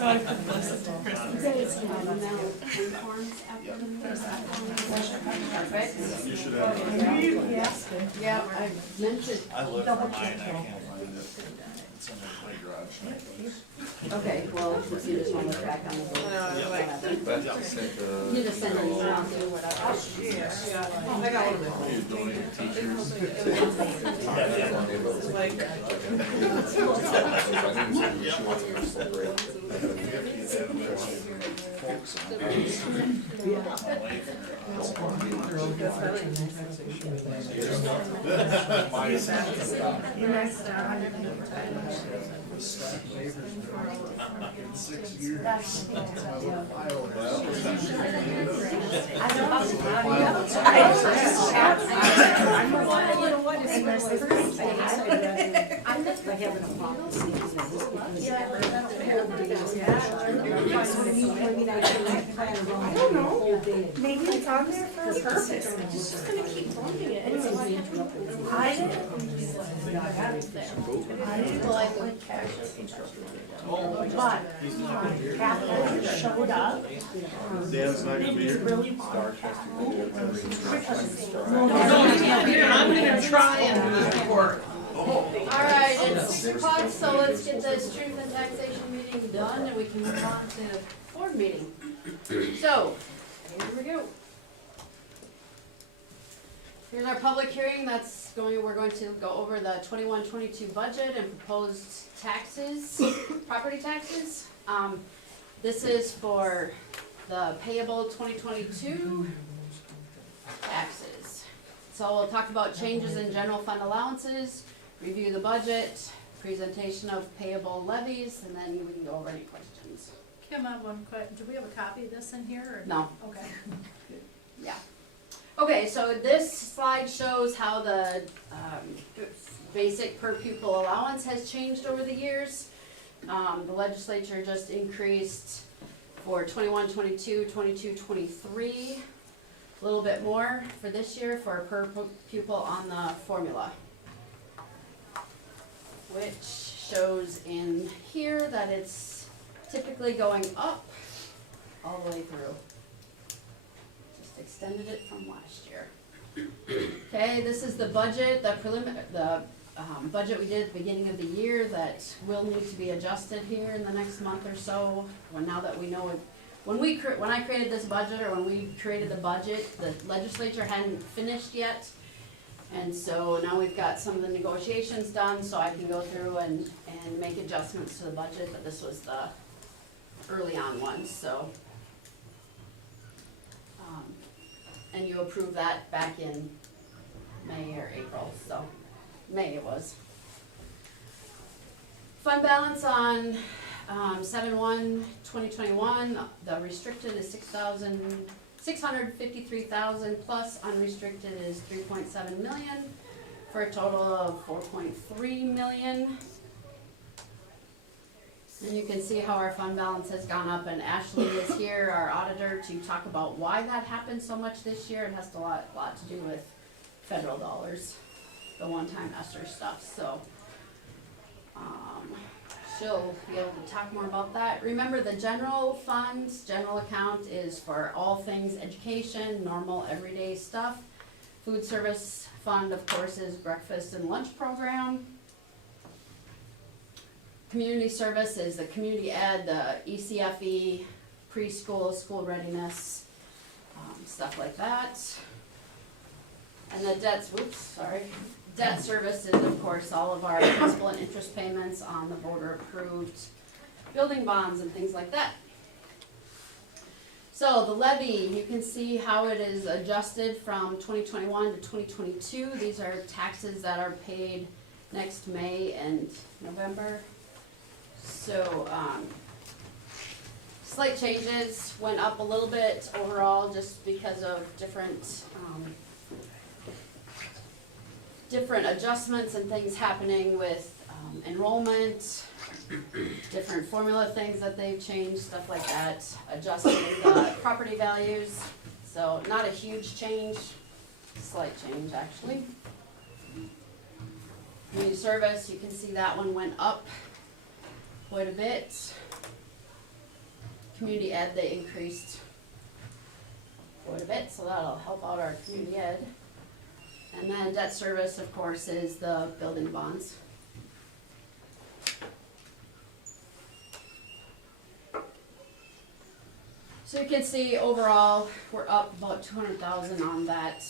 So I could listen to Christmas. You should have. Yeah, I meant to. I looked for mine, I can't find it. It's in my garage. Okay, well, you just want to look back on the board. But just send You just send an email to I got one of them. you donate to teachers. I don't know. Maybe it's on there for a purpose. It's just gonna keep bumping it. I didn't like cash. But Catherine showed up. Dan's not gonna be here. Really long cash. No, you can't be here. I'm gonna try and do this report. Alright, it's 2 o'clock, so let's get this truth and taxation meeting done and we can move on to board meeting. So, here we go. Here's our public hearing we're going to go over the 21-22 budget and proposed taxes, property taxes. This is for the payable 2022 taxes. So we'll talk about changes in general fund allowances, review the budget, presentation of payable levies, and then we can go over any questions. Kim, I have one question. Do we have a copy of this in here? Or? No. Okay. Yeah. Okay, so this slide shows how the basic per pupil allowance has changed over the years. The legislature just increased for 21-22, 22-23, a little bit more for this year for per pupil on the formula, which shows in here that it's typically going up all the way through. Just extended it from last year. Okay, this is the budget, the budget we did at the beginning of the year that will need to be adjusted here in the next month or so. Well, now that we know it, when I created this budget, or when we created the budget, the legislature hadn't finished yet. And so now we've got some of the negotiations done, so I can go through and make adjustments to the budget, but this was the early on one, so. And you approved that back in May or April, so May it was. Fund balance on 7/1/2021, the restricted is $653,000 plus unrestricted is 3.7 million for a total of 4.3 million. And you can see how our fund balance has gone up, and Ashley is here, our auditor, to talk about why that happened so much this year. It has a lot to do with federal dollars, the one-time ESSER stuff, so she'll be able to talk more about that. Remember, the general account is for all things education, normal everyday stuff. Food service fund, of course, is breakfast and lunch program. Community service is the community ed, the ECFE, preschool, school readiness, stuff like that. And the debt service is, of course, all of our principal and interest payments on the voter approved building bonds and things like that. So the levy, you can see how it is adjusted from 2021 to 2022. These are taxes that are paid next May and November. So, slight changes, went up a little bit overall just because of different adjustments and things happening with enrollment, different formula things that they've changed, stuff like that, adjusting the property values. So not a huge change, slight change actually. Community service, you can see that one went up quite a bit. community ed, they increased quite a bit, so that'll help out our community ed. And then debt service, of course, is the building bonds. So you can see overall, we're up about 200,000 on that,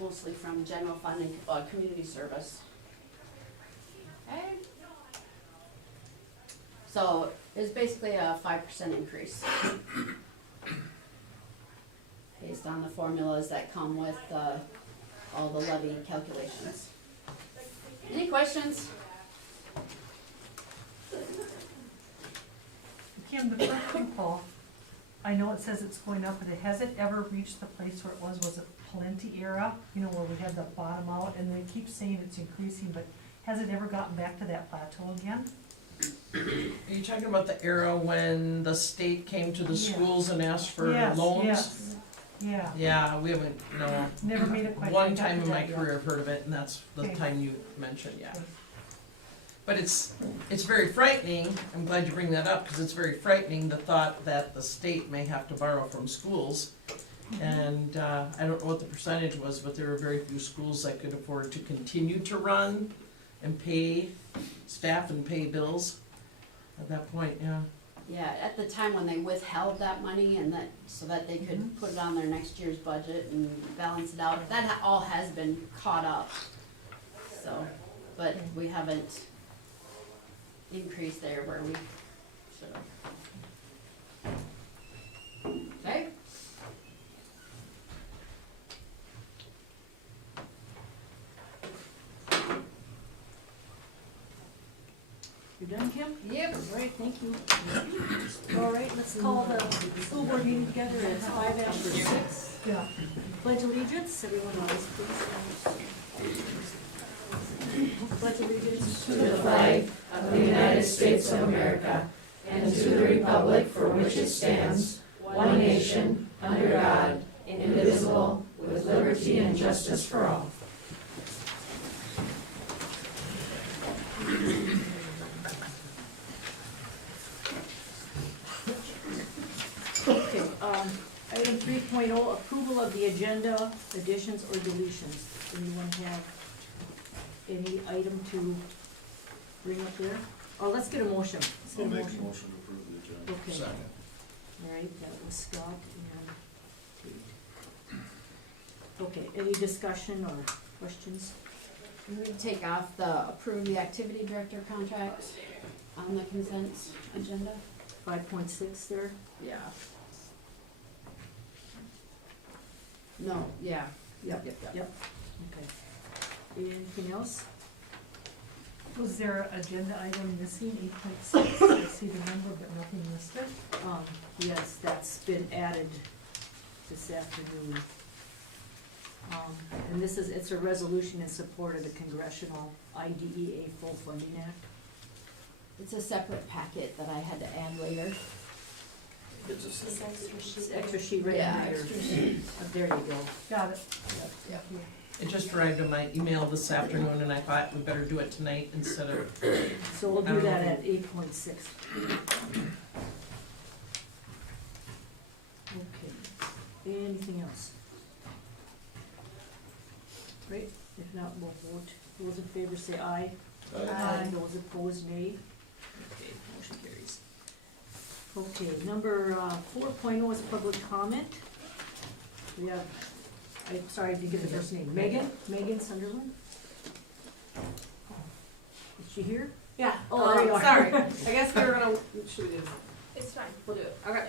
mostly from general fund and community service. Okay. So it's basically a 5% increase. Based on the formulas that come with all the levy calculations. Any questions? Kim, the first people, I know it says it's going up, but has it ever reached the place where it was it plenty era? You know, where we had the bottom out, and they keep saying it's increasing, but has it ever gotten back to that plateau again? Are you talking about the era when the state came to the Yeah. schools and asked for Yes, loans? yes. Yeah, Yeah, we haven't, no. never made it quite. One back time to in my that yet. career I've heard of it, and that's the Okay. time you mentioned, yeah. Okay. But it's very frightening, I'm glad you bring that up, because it's very frightening, the thought that the state may have to borrow from schools. And, I don't know what the percentage was, but there were very few schools that could afford to continue to run and pay staff and pay bills at that point, yeah. Yeah, at the time when they withheld that money and that, so that they could put it on their next year's budget and balance it out, that all has been caught up. So, but we haven't increased there where we should have. Okay? You're done, Kim? Yep. All right, thank you. All right, let's call the school board meeting together at 5:06. Yeah. Pledge allegiance, everyone rise, please. Pledge allegiance to the flag of the United States of America and to the republic for which it stands, one nation, under God, indivisible, with liberty and justice for all. Okay, item 3.0, approval of the agenda, additions or deletions. Anyone have any item to bring up there? Oh, let's get a motion. Let's get I'll a make a motion. motion to approve the agenda. Okay. Second. All right, that was Scott and Kate. Okay, any discussion or questions? We would take off the approve the activity director contract on the consent agenda. 5.6 there? Yeah. No, yeah. Yep. Yep. Okay. Anything else? Was there an agenda item missing, 8.6? I see the number, but nothing listed. Yes, that's been added this afternoon. And this is, it's a resolution in support of the Congressional IDEA Full Funding Act. It's a separate packet that I had to add later. It's a It's extra sheet right Yeah, in there. extra sheet. There you go. Got it. Yep. It just arrived in my email this afternoon, and I thought we better do it tonight instead of, So we'll I do don't know that if at 8.6. Okay. Anything else? Great. If not, we'll vote. Those in favor say aye. Aye. Those opposed, nay. Okay, motion carries. Okay, number 4.0 is public comment. We have, I'm sorry, I didn't get the first name. Megan Sunderland? Is she here? Yeah, Oh, there you are. sorry. I guess we were gonna, should we do this? It's fine, we'll do it, okay.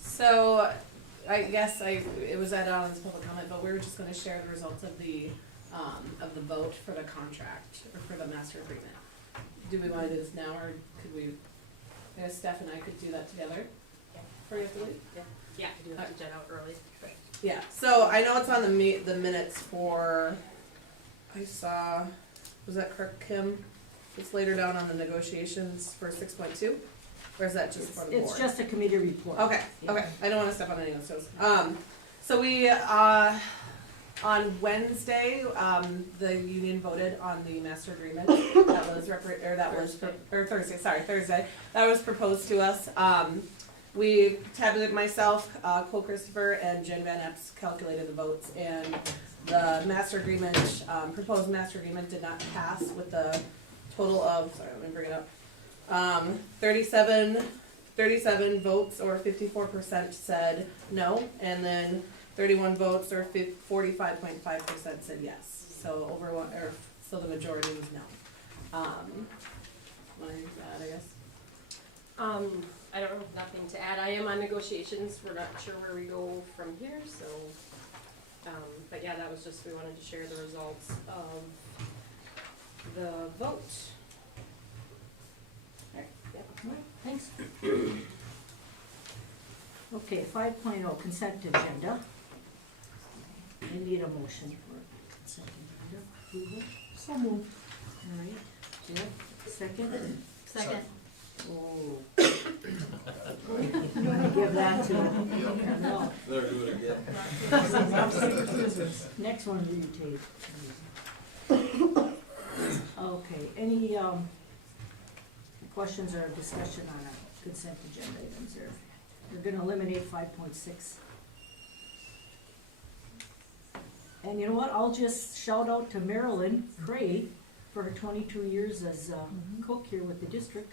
So, I guess it was added on as public comment, but we were just gonna share the results of the vote for the contract, or for the master agreement. Do we wanna do this now, or could we, I guess Steph and I could do that together? Before you have to leave? Yeah, I do have to jet out early. Yeah, so I know it's on the minutes for, I saw, was that Kirk Kim? It's later down on the negotiations for 6.2, or is that just for the board? It's just a committee report. Okay, Yeah. okay, I don't wanna step on any of those toes. So we, On Wednesday, the union voted on the master agreement that was Thursday, that was proposed to us. We tabulated myself, Cole Christopher, and Jen Van Epps calculated the votes, and the master agreement, proposed master agreement did not pass with the total of, sorry, let me bring it up. 37 votes, or 54% said no, and then 31 votes, or 45.5% said yes. So so the majority was no. What is that, I guess? I don't have nothing to add. I am on negotiations. We're not sure where we go from here, so, but yeah, that was just, we wanted to share the results of the vote. Alright, yep. All right, thanks. Okay, 5.0 consent agenda. We need a motion for consent agenda approval. So moved. All right, Jeff, second? Second. Oh. You want to give that to no. There, do it again. Next one, do you take? Okay, any questions or discussion on our consent agenda items there? We're gonna eliminate 5.6. And you know what, I'll just shout out to Marilyn Cray for her 22 years as cook here with the district.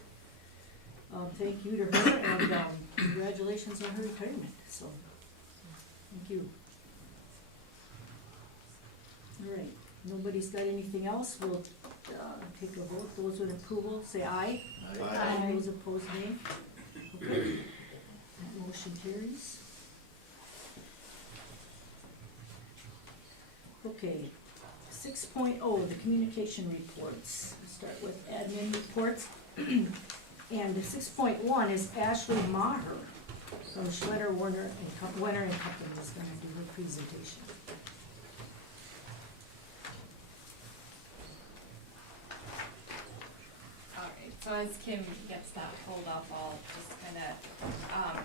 Thank you to her, and congratulations on her retirement, so, thank you. All right, nobody's got anything else, we'll take a vote. Those with approval, say aye. Aye. Those opposed, nay. Okay, that motion carries. Okay, 6.0, the communication reports. We'll start with admin reports. And 6.1 is Ashley Maher from Schletter, Warner and Company is gonna do her presentation. Alright, so as Kim gets that pulled up, I'll just kinda,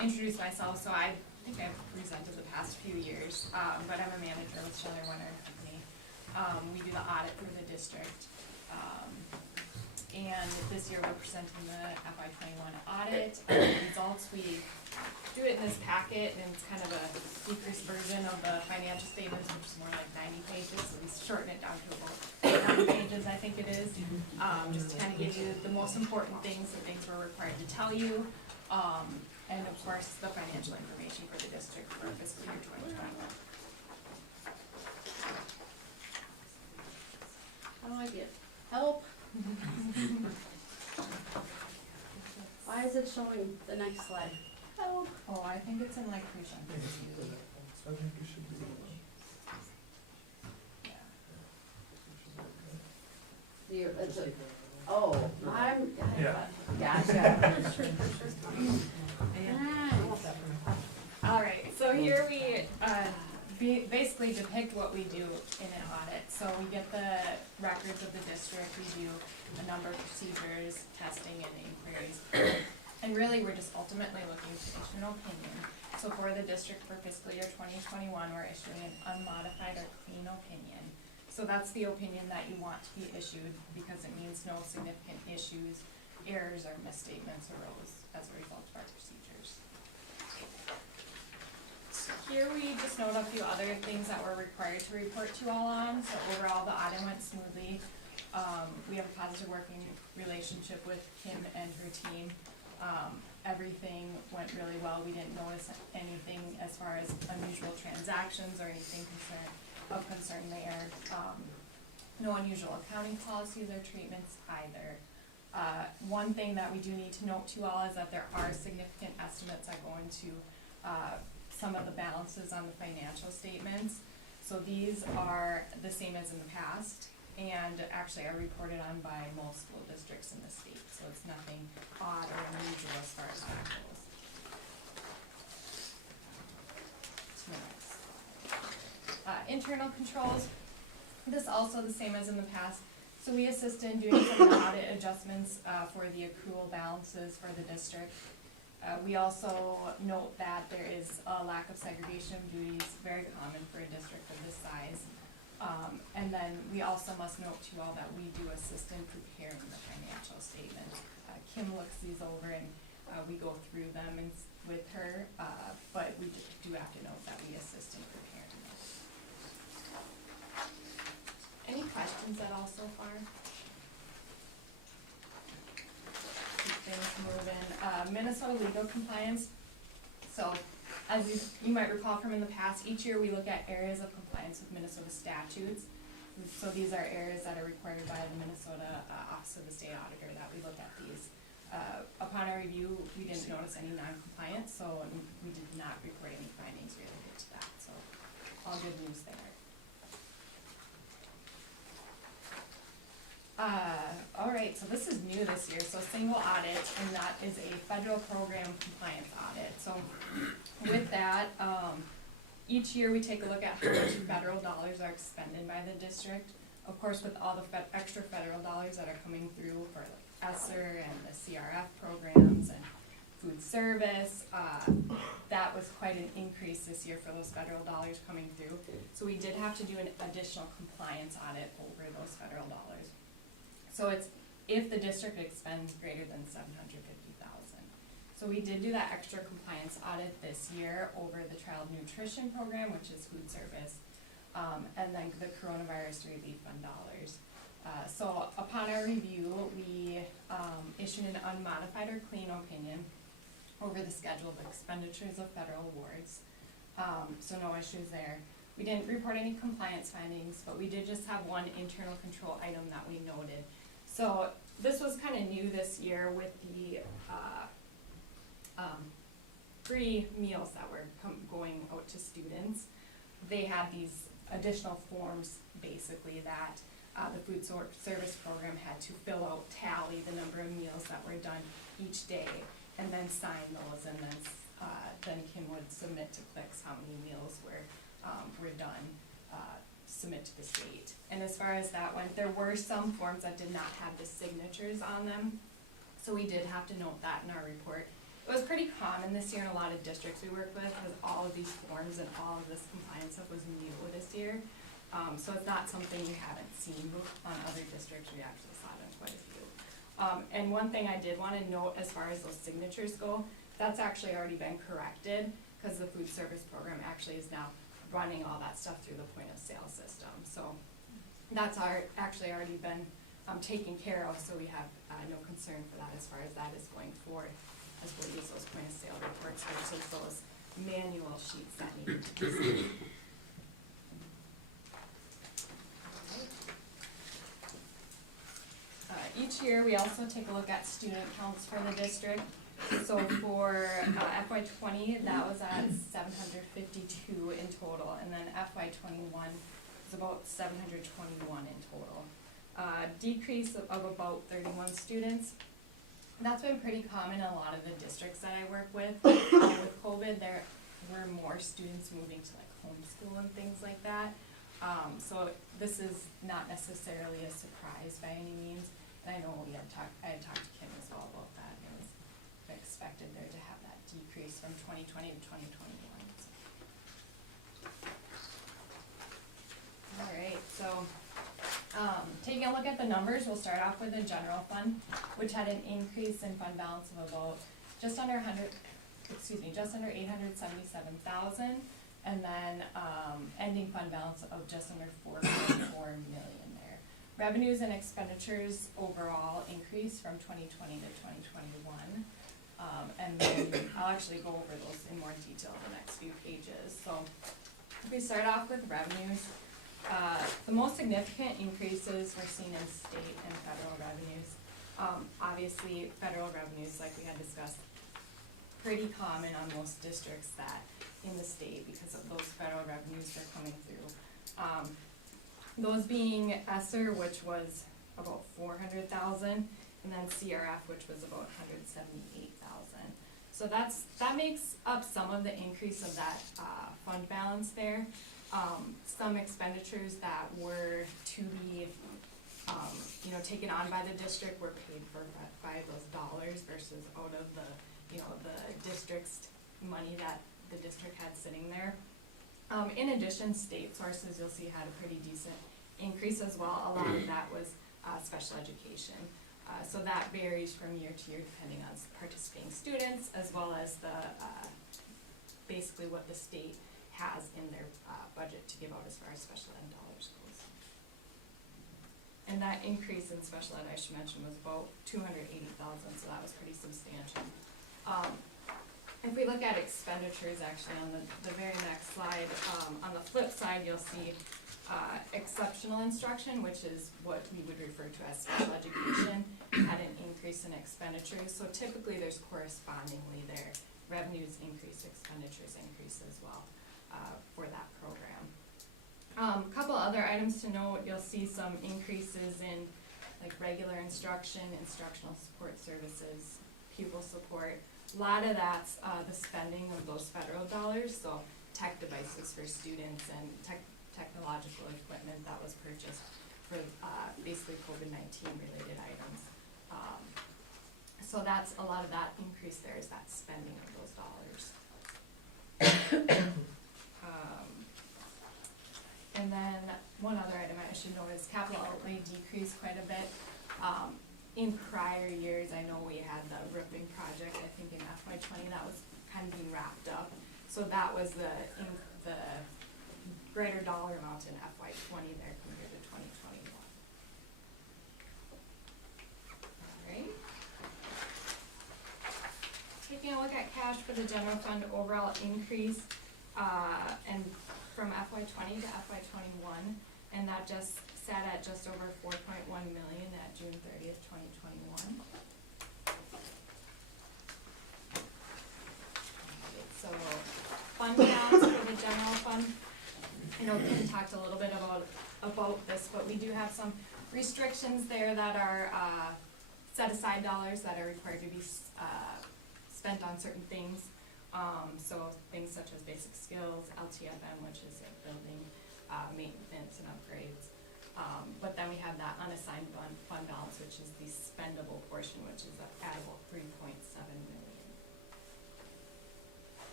introduce myself. So I think I've presented the past few years, but I'm a manager with Schletter, Warner and Company. We do the audit for the district. And this year we're presenting the FY21 audit. The results, we do it in this packet, and it's kind of a decreased version of the financial statements, which is more like 90 pages, so we shorten it down to about 9 pages, I think it is. Just to kind of give you the most important things, the things we're required to tell you, and of course, the financial information for the district for fiscal year 2021. How do I get help? Why is it showing the next slide? Help. Oh, I think it's in like present. Oh, I'm, gotcha. Alright, so here we basically depict what we do in an audit. So we get the records of the district, we do a number of procedures, testing and inquiries. And really, we're just ultimately looking to issue an opinion. So for the district for fiscal year 2021, we're issuing an unmodified or clean opinion. So that's the opinion that you want to be issued, because it means no significant issues, errors, or misstatements arose as a result of our procedures. Here we just note a few other things that we're required to report to all on. So overall, the audit went smoothly. We have a positive working relationship with Kim and her team. Everything went really well. We didn't notice anything as far as unusual transactions or anything of concern there. No unusual accounting policies or treatments either. One thing that we do need to note to you all is that there are significant estimates that go into some of the balances on the financial statements. So these are the same as in the past, and actually are reported on by most school districts in the state. So it's nothing odd or unusual as far as that goes. Internal controls, this also the same as in the past. So we assist in doing some audit adjustments for the accrual balances for the district. We also note that there is a lack of segregation of duties, very common for a district of this size. And then we also must note to all that we do assist in preparing the financial statements. Kim looks these over and we go through them with her, but we do have to note that we assist in preparing them. Any questions at all so far? Keep things moving. Minnesota legal compliance. So, as you might recall from in the past, each year we look at areas of compliance with Minnesota statutes. So these are areas that are required by the Minnesota Office of the State Auditor that we look at these. Upon our review, we didn't notice any non-compliance, so we did not report any findings related to that, so all good news there. Alright, so this is new this year, so single audit, and that is a federal program compliance audit. So with that, each year we take a look at how much federal dollars are expended by the district. Of course, with all the extra federal dollars that are coming through for like ESSER and the CRF programs and food service, that was quite an increase this year for those federal dollars coming through. So we did have to do an additional compliance audit over those federal dollars. So it's if the district expends greater than $750,000. So we did do that extra compliance audit this year over the child nutrition program, which is food service, and then the coronavirus relief fund dollars. So upon our review, we issued an unmodified or clean opinion over the schedule of expenditures of federal awards. So no issues there. We didn't report any compliance findings, but we did just have one internal control item that we noted. So this was kind of new this year with the free meals that were going out to students. They had these additional forms basically that the food service program had to fill out, tally the number of meals that were done each day, and then sign those, and then Kim would submit to clicks how many meals were done, submit to the state. And as far as that went, there were some forms that did not have the signatures on them, so we did have to note that in our report. It was pretty common this year in a lot of districts we work with, because all of these forms and all of this compliance stuff was new this year. So it's not something we haven't seen on other districts. We actually saw it in quite a few. And one thing I did want to note as far as those signatures go, that's actually already been corrected, because the food service program actually is now running all that stuff through the point of sale system. So that's actually already been taken care of, so we have no concern for that as far as that is going forward, as we'll use those point of sale reports versus those manual sheets that need to be signed. Each year, we also take a look at student counts for the district. So for FY20, that was at 752 in total, and then FY21 was about 721 in total. Decrease of about 31 students. That's been pretty common in a lot of the districts that I work with. With COVID, there were more students moving to like homeschool and things like that. So this is not necessarily a surprise by any means. And I know I had talked to Kim as well about that. It was expected there to have that decrease from 2020 to 2021. Alright, so taking a look at the numbers, we'll start off with the general fund, which had an increase in fund balance of about just under 877,000, and then ending fund balance of just under 4.4 million. Revenues and expenditures overall increased from 2020 to 2021. And then I'll actually go over those in more detail in the next few pages. So if we start off with revenues, the most significant increases were seen in state and federal revenues. Obviously, federal revenues, like we had discussed, pretty common on most districts that in the state because of those federal revenues that are coming through. Those being ESSER, which was about 400,000, and then CRF, which was about 178,000. So that makes up some of the increase of that fund balance there. Some expenditures that were to be, taken on by the district were paid for by those dollars versus out of the you know, the district's money that the district had sitting there. In addition, state sources you'll see had a pretty decent increase as well. A lot of that was special education. So that varies from year to year depending on participating students as well as the basically what the state has in their budget to give out as far as special ed dollars goes. And that increase in special ed, I should mention, was about 280,000, so that was pretty substantial. If we look at expenditures, actually, on the very next slide, on the flip side, you'll see exceptional instruction, which is what we would refer to as special education, had an increase in expenditures. So typically, there's correspondingly there. Revenues increase, expenditures increase as well for that program. Couple other items to note, you'll see some increases in like regular instruction, instructional support services, pupil support. A lot of that's the spending of those federal dollars, so tech devices for students and technological equipment that was purchased for basically COVID-19 related items. So that's a lot of that increase there is that spending of those dollars. And then one other item I should note is capital outlay decreased quite a bit. In prior years, I know we had the roofing project, I think in FY20, that was kind of being wrapped up. So that was the greater dollar amount in FY20 there compared to 2021. Alright. Taking a look at cash for the general fund, overall increase, and from FY20 to FY21, and that just sat at just over 4.1 million at June 30th, 2021. So fund balance for the general fund, I know Kim talked a little bit about this, but we do have some restrictions there that are set aside dollars that are required to be spent on certain things. So things such as basic skills, LTFM, which is building maintenance and upgrades. But then we have that unassigned fund balance, which is the spendable portion, which is at about 3.7 million.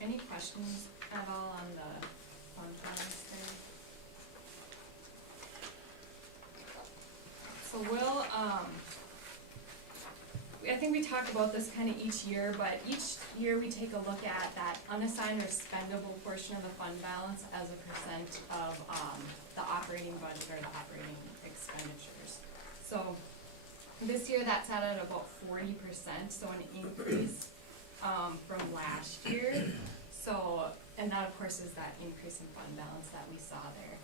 Any questions at all on the fund balance there? So we'll, I think we talk about this kind of each year, but each year we take a look at that unassigned or spendable portion of the fund balance as a percent of the operating budget or the operating expenditures. So this year that's at about 40%, so an increase from last year. So, and that of course is that increase in fund balance that we saw there.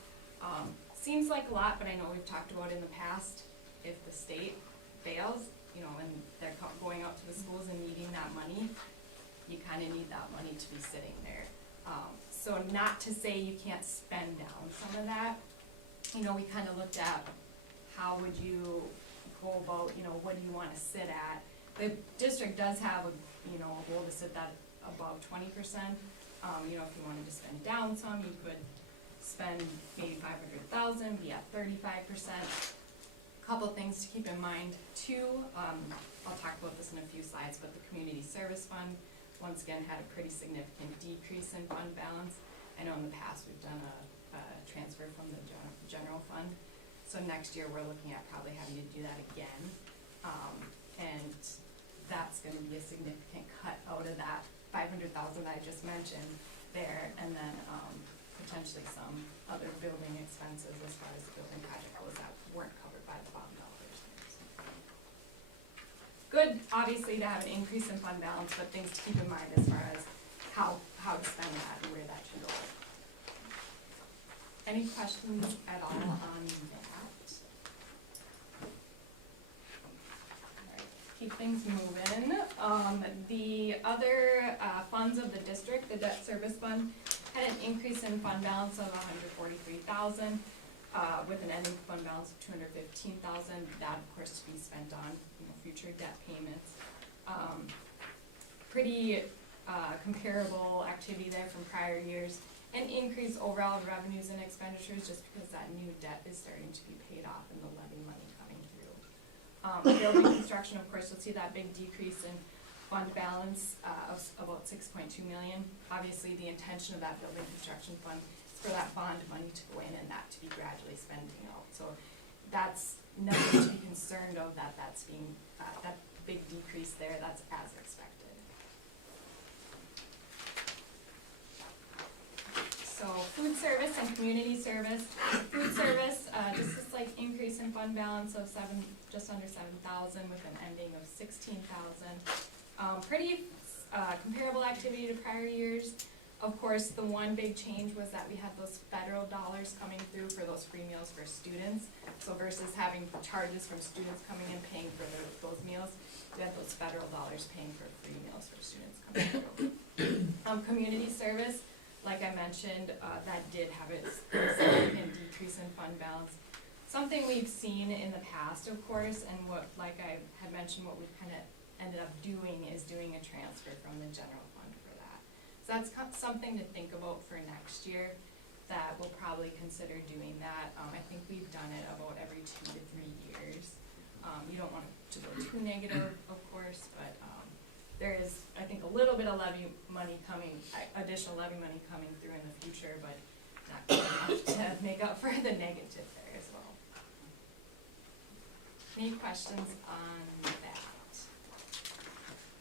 Seems like a lot, but I know we've talked about in the past, if the state fails, you know, and they're going out to the schools and needing that money, you kind of need that money to be sitting there. So not to say you can't spend down some of that. You know, we kind of looked at how would you go about, you know, what do you want to sit at. The district does have a, you know, a goal to sit that above 20%. You know, if you wanted to spend down some, you could spend maybe 500,000, be at 35%. Couple things to keep in mind too, I'll talk about this in a few slides, but the community service fund once again had a pretty significant decrease in fund balance. I know in the past we've done a transfer from the general fund, so next year we're looking at probably having to do that again, and that's going to be a significant cut out of that 500,000 that I just mentioned there, and then potentially some other building expenses as far as the building project goes that weren't covered by the bond dollars. Good, obviously, to have an increase in fund balance, but things to keep in mind as far as how to spend that and where that should go. Any questions at all on that? Alright, keep things moving. The other funds of the district, the debt service fund, had an increase in fund balance of 143,000, with an ending fund balance of 215,000. That, of course, to be spent on, you know, future debt payments. Pretty comparable activity there from prior years. An increase overall in revenues and expenditures just because that new debt is starting to be paid off and the levy money coming through. Building construction, of course, you'll see that big decrease in fund balance of about 6.2 million. Obviously, the intention of that building construction fund is for that bond money to go in and that to be gradually spending out. So that's nothing to be concerned of, that's being, that big decrease there, that's as expected. So food service and community service. Food service, just a slight increase in fund balance of just under 7,000 with an ending of 16,000. Pretty comparable activity to prior years. Of course, the one big change was that we had those federal dollars coming through for those free meals for students. So versus having charges from students coming in paying for those meals, we had those federal dollars paying for free meals for students coming through. Community service, like I mentioned, that did have a significant decrease in fund balance. Something we've seen in the past, of course, and what, like I had mentioned, what we've kind of ended up doing is doing a transfer from the general fund for that. So that's something to think about for next year, that we'll probably consider doing that. I think we've done it about every 2 to 3 years. You don't want to go too negative, of course, but there is, I think, a little bit of levy money coming, additional levy money coming through in the future, but not good enough to make up for the negative there as well. Any questions on that?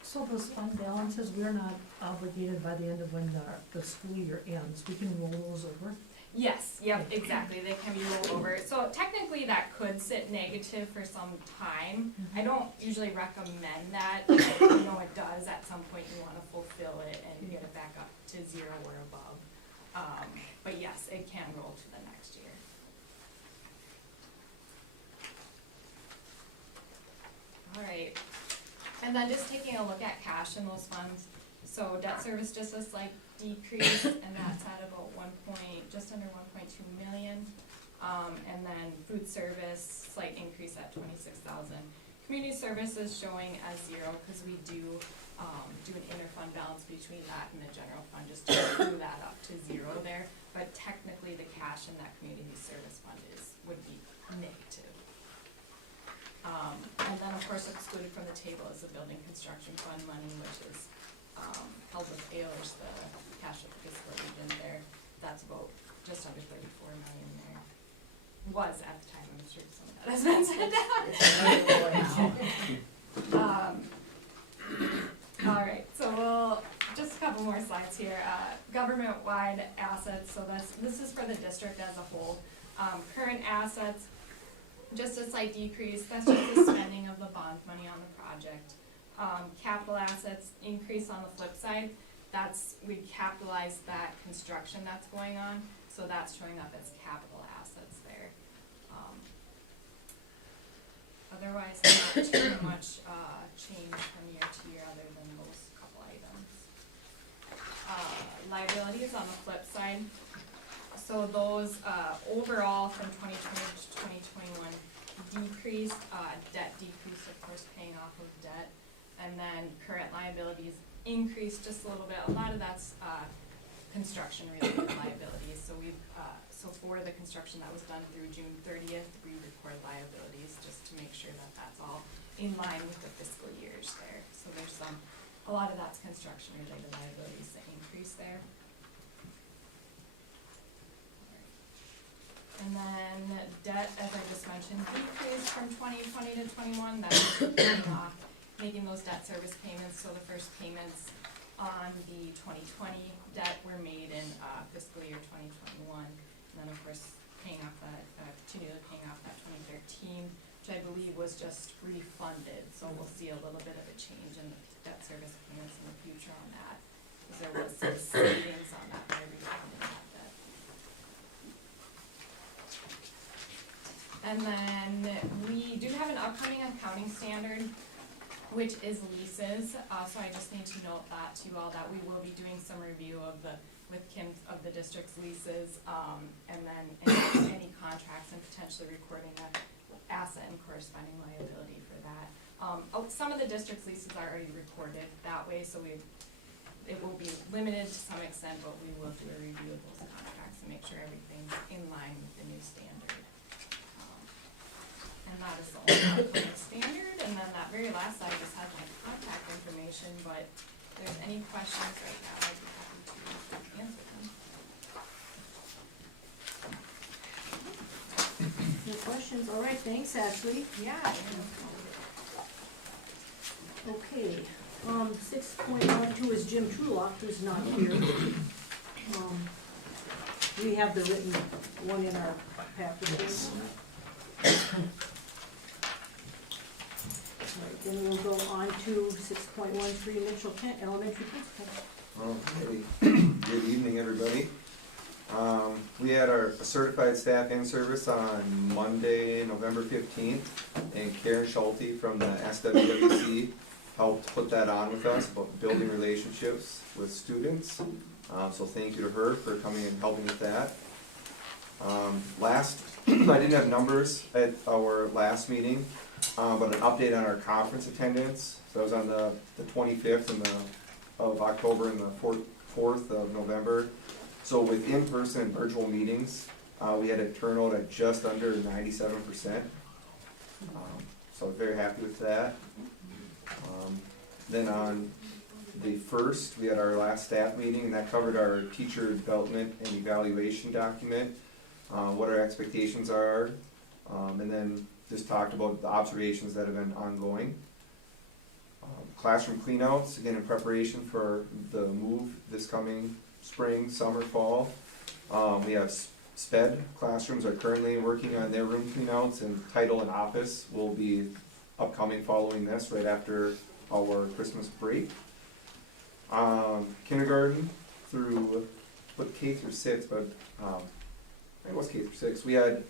So those fund balances, we're not obligated by the end of when the school year ends, we can roll those over? Yes, yep, exactly, they can be rolled over. So technically that could sit negative for some time. I don't usually recommend that, but you know it does, at some point you wanna fulfill it and get it back up to 0 or above. But yes, it can roll to the next year. Alright, and then just taking a look at cash in those funds. So debt service, just a slight decrease, and that's at about just under 1.2 million. And then food service, slight increase at 26,000. Community services showing as 0, because we do an interfund balance between that and the general fund, just to screw that up to 0 there. But technically the cash in that community service fund would be negative. And then of course excluded from the table is the building construction fund money, which is held with Ayers, the cash of the fiscal agent there. That's about just under 34 million there. Was at the time, I'm sure some of that has been said down. Alright, so we'll, just a couple more slides here. Government-wide assets, so this is for the district as a whole. Current assets, just a slight decrease, that's just the spending of the bond money on the project. Capital assets increase on the flip side, we capitalize that construction that's going on, so that's showing up as capital assets there. Otherwise, not too much change from year to year other than those couple items. Liabilities on the flip side, so those overall from 2020 to 2021 decreased, debt decreased, of course, paying off of debt. And then current liabilities increased just a little bit. A lot of that's construction related liabilities. So so for the construction that was done through June 30th, we record liabilities just to make sure that that's all in line with the fiscal years there. So there's a lot of that's construction related liabilities that increase there. And then debt, as I just mentioned, decreased from 2020 to 21. That's paying off, making those debt service payments. So the first payments on the 2020 debt were made in fiscal year 2021. And then of course paying off that, continually paying off that 2013, which I believe was just refunded. So we'll see a little bit of a change in the debt service payments in the future on that, because there was some savings on that by refunding that debt. And then we do have an upcoming accounting standard, which is leases. So I just need to note that to you all, that we will be doing some review of with Kim of the district's leases, and then any contracts, and potentially recording that asset and corresponding liability for that. Some of the district's leases are already recorded that way, so it will be limited to some extent, but we will do a review of those contracts and make sure everything's in line with the new standard. and that is the only clinic standard, and then that very last slide just has my contact information, but if there's any questions right now, I'd be happy to answer them. No questions? All right, thanks, Ashley. Yeah. Okay, 6.12 is Jim Trulock, who's not here. We have the written one in our package. Alright, then we'll go on to 6.13, Mitchell Kent, elementary principal. Okay, good evening, everybody. We had our certified staff in service on Monday, November 15th, and Karen Schulte from the SWWC helped put that on with us about building relationships with students. So thank you to her for coming and helping with that. I didn't have numbers at our last meeting, but an update on our conference attendance. So that was on the 25th of October and the 4th of November. So with in-person and virtual meetings, we had a turnout at just under 97%. So I'm very happy with that. Then on the 1st, we had our last staff meeting, and that covered our teacher development and evaluation document, what our expectations are, and then just talked about the observations that have been ongoing. Classroom cleanouts, again in preparation for the move this coming spring, summer, fall. We have SPED classrooms are currently working on their room cleanouts, and title and office will be upcoming following this right after our Christmas break. Kindergarten through, K through 6, but it was K through 6. We had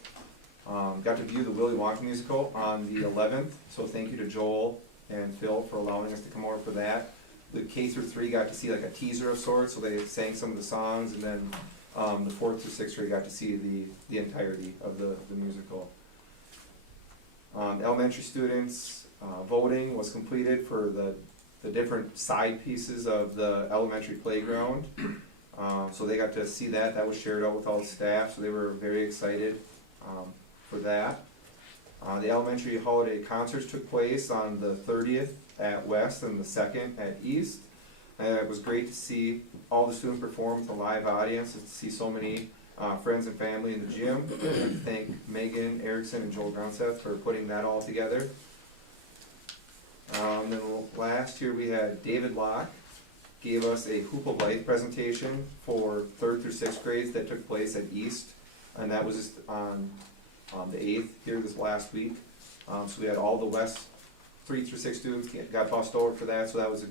got to view the Willy Wonka musical on the 11th, so thank you to Joel and Phil for allowing us to come over for that. The K through 3 got to see like a teaser of sorts, so they sang some of the songs, and then the 4th through 6th grade got to see the entirety of the musical. Elementary students, voting was completed for the different side pieces of the elementary playground. So they got to see that. That was shared out with all the staff, so they were very excited for that. The elementary holiday concerts took place on the 30th at West and the 2nd at East. It was great to see all the students perform with a live audience, and to see so many friends and family in the gym. I'd like to thank Megan Erickson and Joel Gronseth for putting that all together. Then last year we had David Locke gave us a Hoop of Life presentation for 3rd through 6th grades that took place at East, and that was just on the 8th here this last week. So we had all the West 3 through 6 students got bussed over for that, so that was a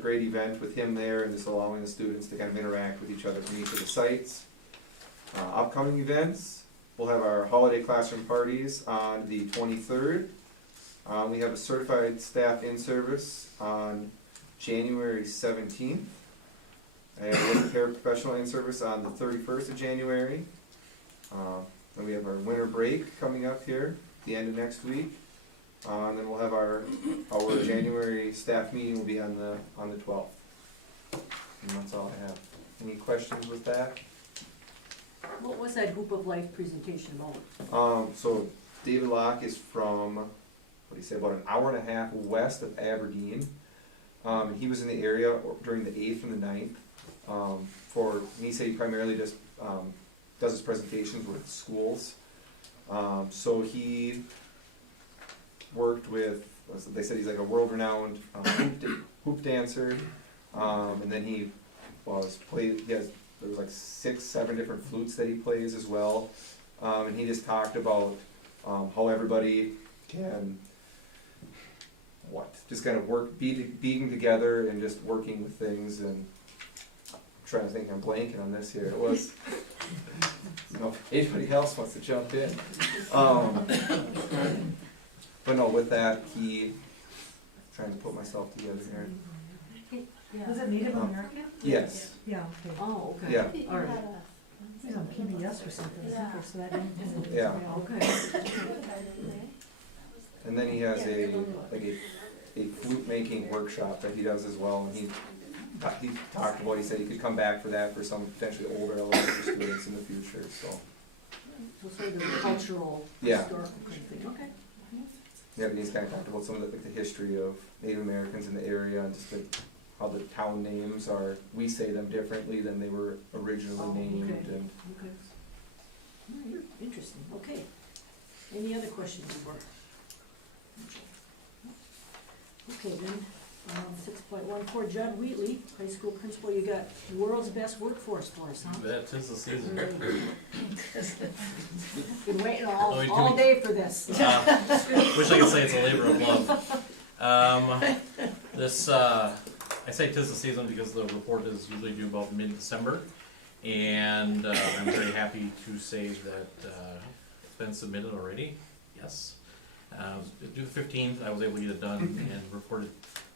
great event with him there, and just allowing the students to kind of interact with each other from each of the sites. Upcoming events, we'll have our holiday classroom parties on the 23rd. We have a certified staff in service on January 17th. And we have a paraprofessional in service on the 31st of January. Then we have our winter break coming up here at the end of next week. And then we'll have our January staff meeting will be on the 12th. And that's all I have. Any questions with that? What was that Hoop of Life presentation about? So David Locke is from, what do you say, about an hour and a half west of Aberdeen. He was in the area during the 8th and the 9th. He said he primarily just does his presentations with schools. So he worked with, they said he's like a world-renowned hoop dancer, and then there was like 6-7 different flutes that he plays as well, and he just talked about how everybody can just kind of being together and just working with things. And I'm trying to think, I'm blanking on this here. It was, if anybody else wants to jump in. But no, with that, trying to put myself together here. Was it Native American? Yes. Yeah, okay. Oh, okay. Yeah. All right. He was on PBS or something, I think, or so that didn't. Yeah. Okay. And then he has a flute making workshop that he does as well, and he talked about, he said he could come back for that for some potentially older elementary students in the future, so. So sort of the cultural, Yeah. historical kind of thing, okay. Yeah, Denise kind of talked about some of the history of Native Americans in the area and just how the town names are, we say them differently than they were originally Oh, named okay. and. Okay. Interesting, okay. Any other questions before? Okay, then, 6.14, Judd Wheatley, high school principal, you got world's best workforce for us, huh? That is the season. Been waiting Oh, we do- all day for this. Wish I could say it's a labor of love. This, I say 'tis the season because the report is usually due about mid-December. And I'm very happy to say that it's been submitted already, yes. Due the 15th, I was able to get it done and report it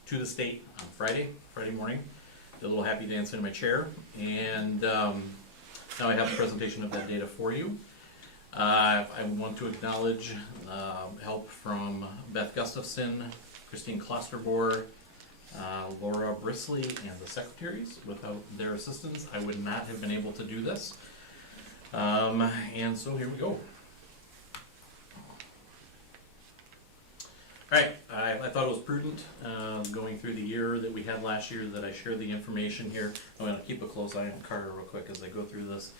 to the state on Friday morning. Did a little happy dance in my chair, and now I have the presentation of that data for you. I want to acknowledge help from Beth Gustafson, Christine Klosterboer, Laura Brisley, and the secretaries. Without their assistance, I would not have been able to do this. And so here we go. Alright, I thought it was prudent, going through the year that we had last year, that I share the information here. I'm gonna keep a close eye on Carter real quick as I go through this.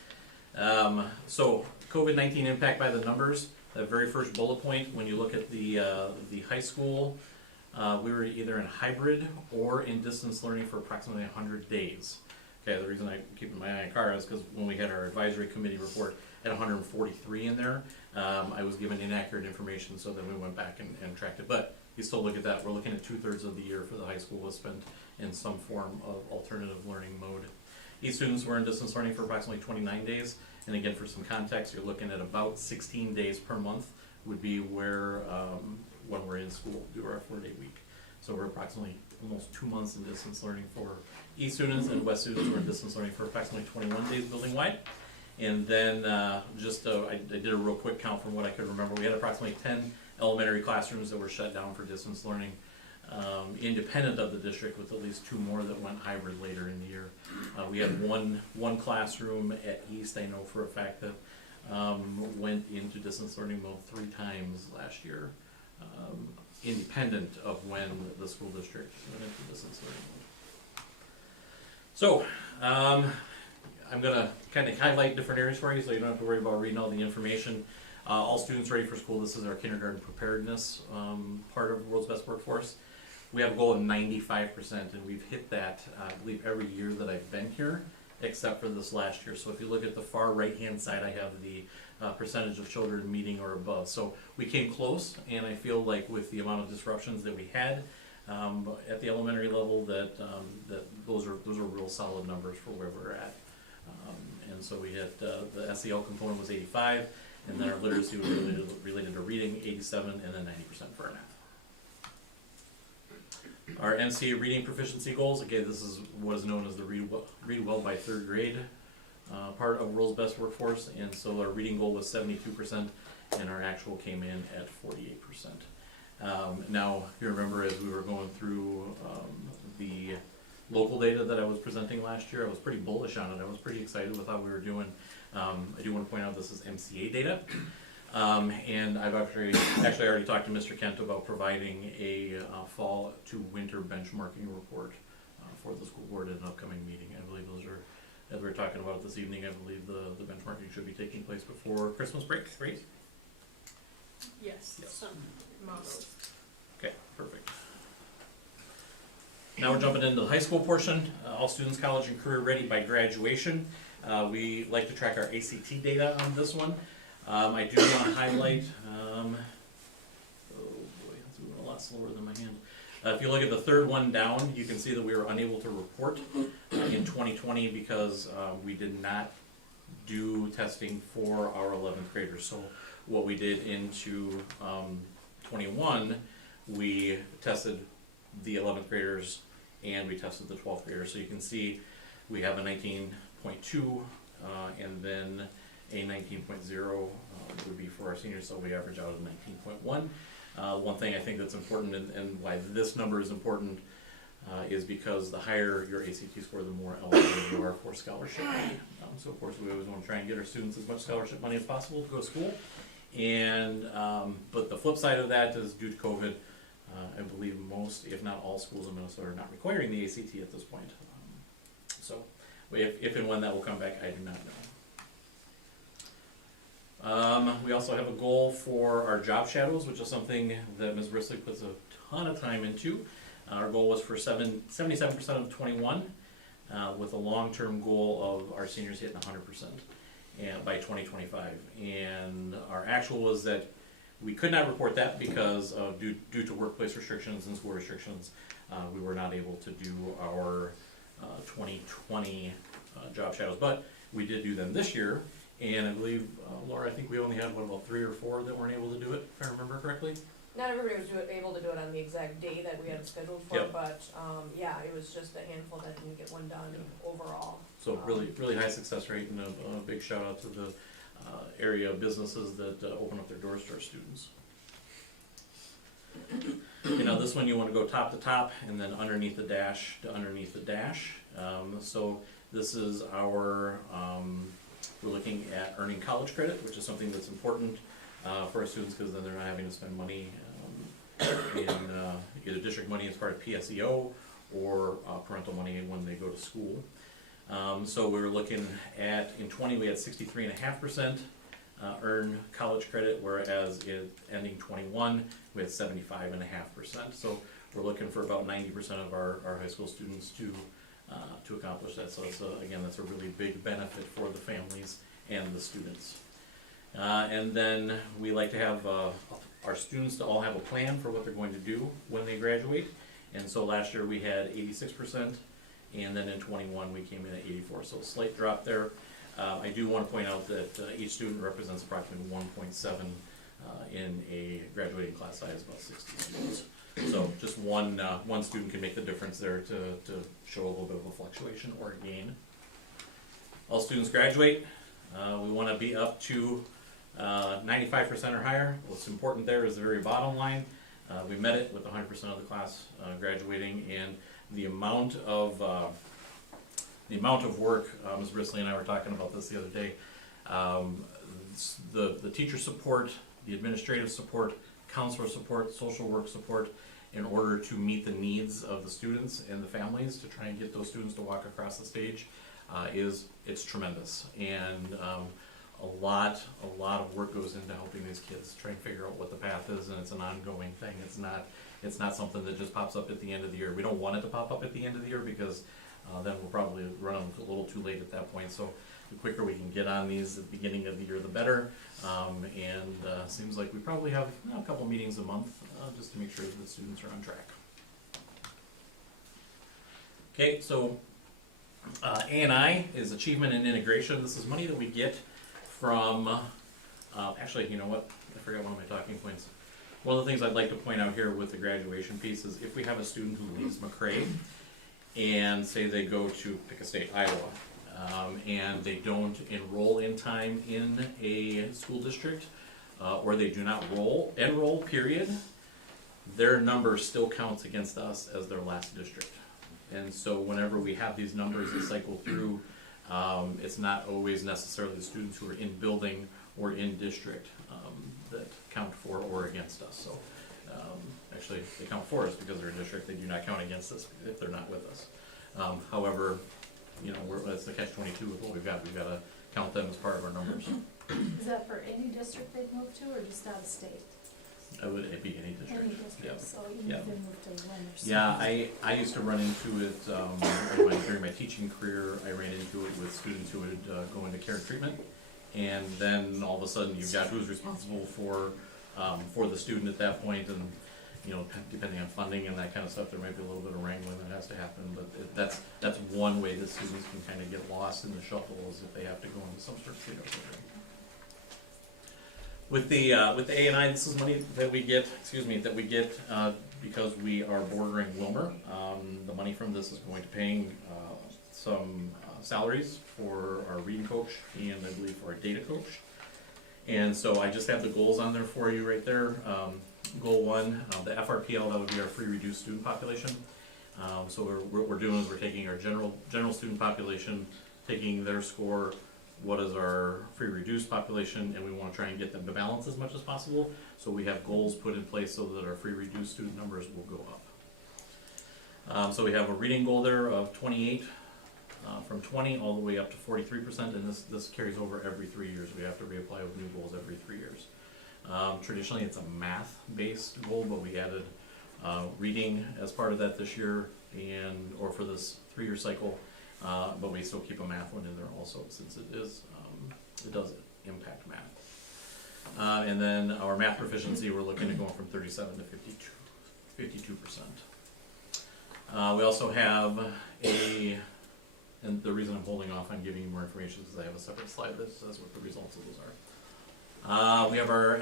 So, COVID-19 impact by the numbers, that very first bullet point, when you look at the high school, we were either in hybrid or in distance learning for approximately 100 days. Okay, the reason I keep my eye on Carter is because when we had our advisory committee report at 143 in there, I was given inaccurate information, so then we went back and tracked it. But you still look at that, we're looking at 2/3 of the year for the high school was spent in some form of alternative learning mode. E-students were in distance learning for approximately 29 days. And again, for some context, you're looking at about 16 days per month would be where, when we're in school, do our 4-day week. So we're approximately almost 2 months in distance learning for E-students, and West students were in distance learning for approximately 21 days building-wide. And then I did a real quick count from what I could remember. We had approximately 10 elementary classrooms that were shut down for distance learning, independent of the district, with at least 2 more that went hybrid later in the year. We had one classroom at East, I know for a fact, that went into distance learning mode 3 times last year, independent of when the school district went into distance learning mode. So, I'm gonna kind of highlight different areas for you, so you don't have to worry about reading all the information. All students ready for school. This is our kindergarten preparedness part of World's Best Workforce. We have a goal of 95%, and we've hit that, I believe, every year that I've been here, except for this last year. So if you look at the far right-hand side, I have the percentage of children meeting or above. So we came close, and I feel like with the amount of disruptions that we had at the elementary level, that those are real solid numbers for where we're at. And so we had the SEL component was 85, and then our literacy was related to reading 87, and then 90% for our math. Our NCA reading proficiency goals, again, this is what is known as the Read Well by 3rd grade part of World's Best Workforce, and so our reading goal was 72%, and our actual came in at 48%. Now, you remember as we were going through the local data that I was presenting last year, I was pretty bullish on it. I was pretty excited with how we were doing. I do want to point out this is MCA data. And I've actually already talked to Mr. Kent about providing a fall to winter benchmarking report for the school board at an upcoming meeting. I believe those are, as we were talking about it this evening, I believe the benchmarking should be taking place before Christmas break, right? Yes, Yes. some models. Okay, perfect. Now we're jumping into the high school portion. All students college and career ready by graduation. We like to track our ACT data on this one. I do want to highlight, oh boy, it's moving a lot slower than my hand. If you look at the 3rd one down, you can see that we were unable to report in 2020 because we did not do testing for our 11th graders. So what we did into 21, we tested the 11th graders and we tested the 12th graders. So you can see we have a 19.2 and then a 19.0 would be for our seniors, so we average out at 19.1. One thing I think that's important and why this number is important, is because the higher your ACT score, the more eligible you are for scholarship money. So of course, we always want to try and get our students as much scholarship money as possible to go to school. And, but the flip side of that is due to COVID, I believe most, if not all schools in Minnesota are not requiring the ACT at this point. So if and when that will come back, I do not know. We also have a goal for our job shadows, which is something that Ms. Brisley puts a ton of time into. Our goal was for 77% of 21, with a long-term goal of our seniors hitting 100% by 2025. And our actual was that we could not report that because due to workplace restrictions and school restrictions, we were not able to do our 2020 job shadows. But we did do them this year, and I believe, Laura, I think we only had, what, about 3 or 4 that weren't able to do it, if I remember correctly? Not everybody was able to do it on the exact day that we had it scheduled for, Yep. but, yeah, it was just a handful that didn't get one done overall. So really high success rate, and a big shout out to the area businesses that open up their doors to our students. You know, this one you want to go top to top and then underneath the dash to underneath the dash. So this is our, we're looking at earning college credit, which is something that's important for our students because then they're not having to spend money in either district money as part of PSEO or parental money when they go to school. So we were looking at, in 20 we had 63.5% earn college credit, whereas in ending 21 we had 75.5%. So we're looking for about 90% of our high school students to accomplish that. So it's again, that's a really big benefit for the families and the students. And then we like to have our students to all have a plan for what they're going to do when they graduate. And so last year we had 86%, and then in 21 we came in at 84%. So a slight drop there. I do want to point out that each student represents approximately 1.7 in a graduating class size, about 60 students. So just one student can make the difference there to show a little bit of a fluctuation or a gain. All students graduate. We want to be up to 95% or higher. What's important there is the very bottom line. We met it with 100% of the class graduating, and the amount of work, Ms. Brisley and I were talking about this the other day, the teacher support, the administrative support, counselor support, social work support, in order to meet the needs of the students and the families to try and get those students to walk across the stage, it's tremendous. And a lot of work goes into helping these kids try and figure out what the path is, and it's an ongoing thing. It's not something that just pops up at the end of the year. We don't want it to pop up at the end of the year because then we'll probably run them a little too late at that point. So the quicker we can get on these at the beginning of the year, the better. Seems like we probably have a couple meetings a month just to make sure that the students are on track. Okay, so A&I is achievement and integration. This is money that we get from, actually, you know what? I forgot one of my talking points. One of the things I'd like to point out here with the graduation piece is if we have a student who leaves McRae and say they go to, pick a state, Iowa, and they don't enroll in time in a school district, or they do not enroll, period, their number still counts against us as their last district. And so whenever we have these numbers that cycle through, it's not always necessarily the students who are in building or in district that count for or against us. So actually they count for us because they're in district. They do not count against us if they're not with us. However, you know, it's the catch-22 with what we've got. We've got to count them as part of our numbers. Is that for any district they've moved to, or just out of state? It'd be any district. Any district, Yep. so even if they move to one or something. Yeah, I used to run into it during my teaching career. I ran into it with students who would go into care and treatment, and then all of a sudden you've got who's responsible for the student at that point, and you know, depending on funding and that kind of stuff, there might be a little bit of wrangling that has to happen. But that's one way that students can kind of get lost in the shuffle, is if they have to go into some sort of state program. With the A&I, this is money that we get, because we are bordering Wilmer. The money from this is going to paying some salaries for our reading coach and I believe for our data coach. And so I just have the goals on there for you right there. Goal 1, the FRPL, that would be our free reduced student population. So what we're doing is we're taking our general student population, taking their score, what is our free reduced population, and we wanna try and get them to balance as much as possible. So we have goals put in place so that our free reduced student numbers will go up. So we have a reading goal there of 28, from 20 all the way up to 43%, and this carries over every 3 years. We have to reapply with new goals every 3 years. Traditionally, it's a math-based goal, but we added reading as part of that this year, or for this 3-year cycle, but we still keep a math one in there also, since it does impact math. And then our math proficiency, we're looking at going from 37 to 52%. We also have and the reason I'm holding off on giving you more information is I have a separate slide that says what the results of those are. We have our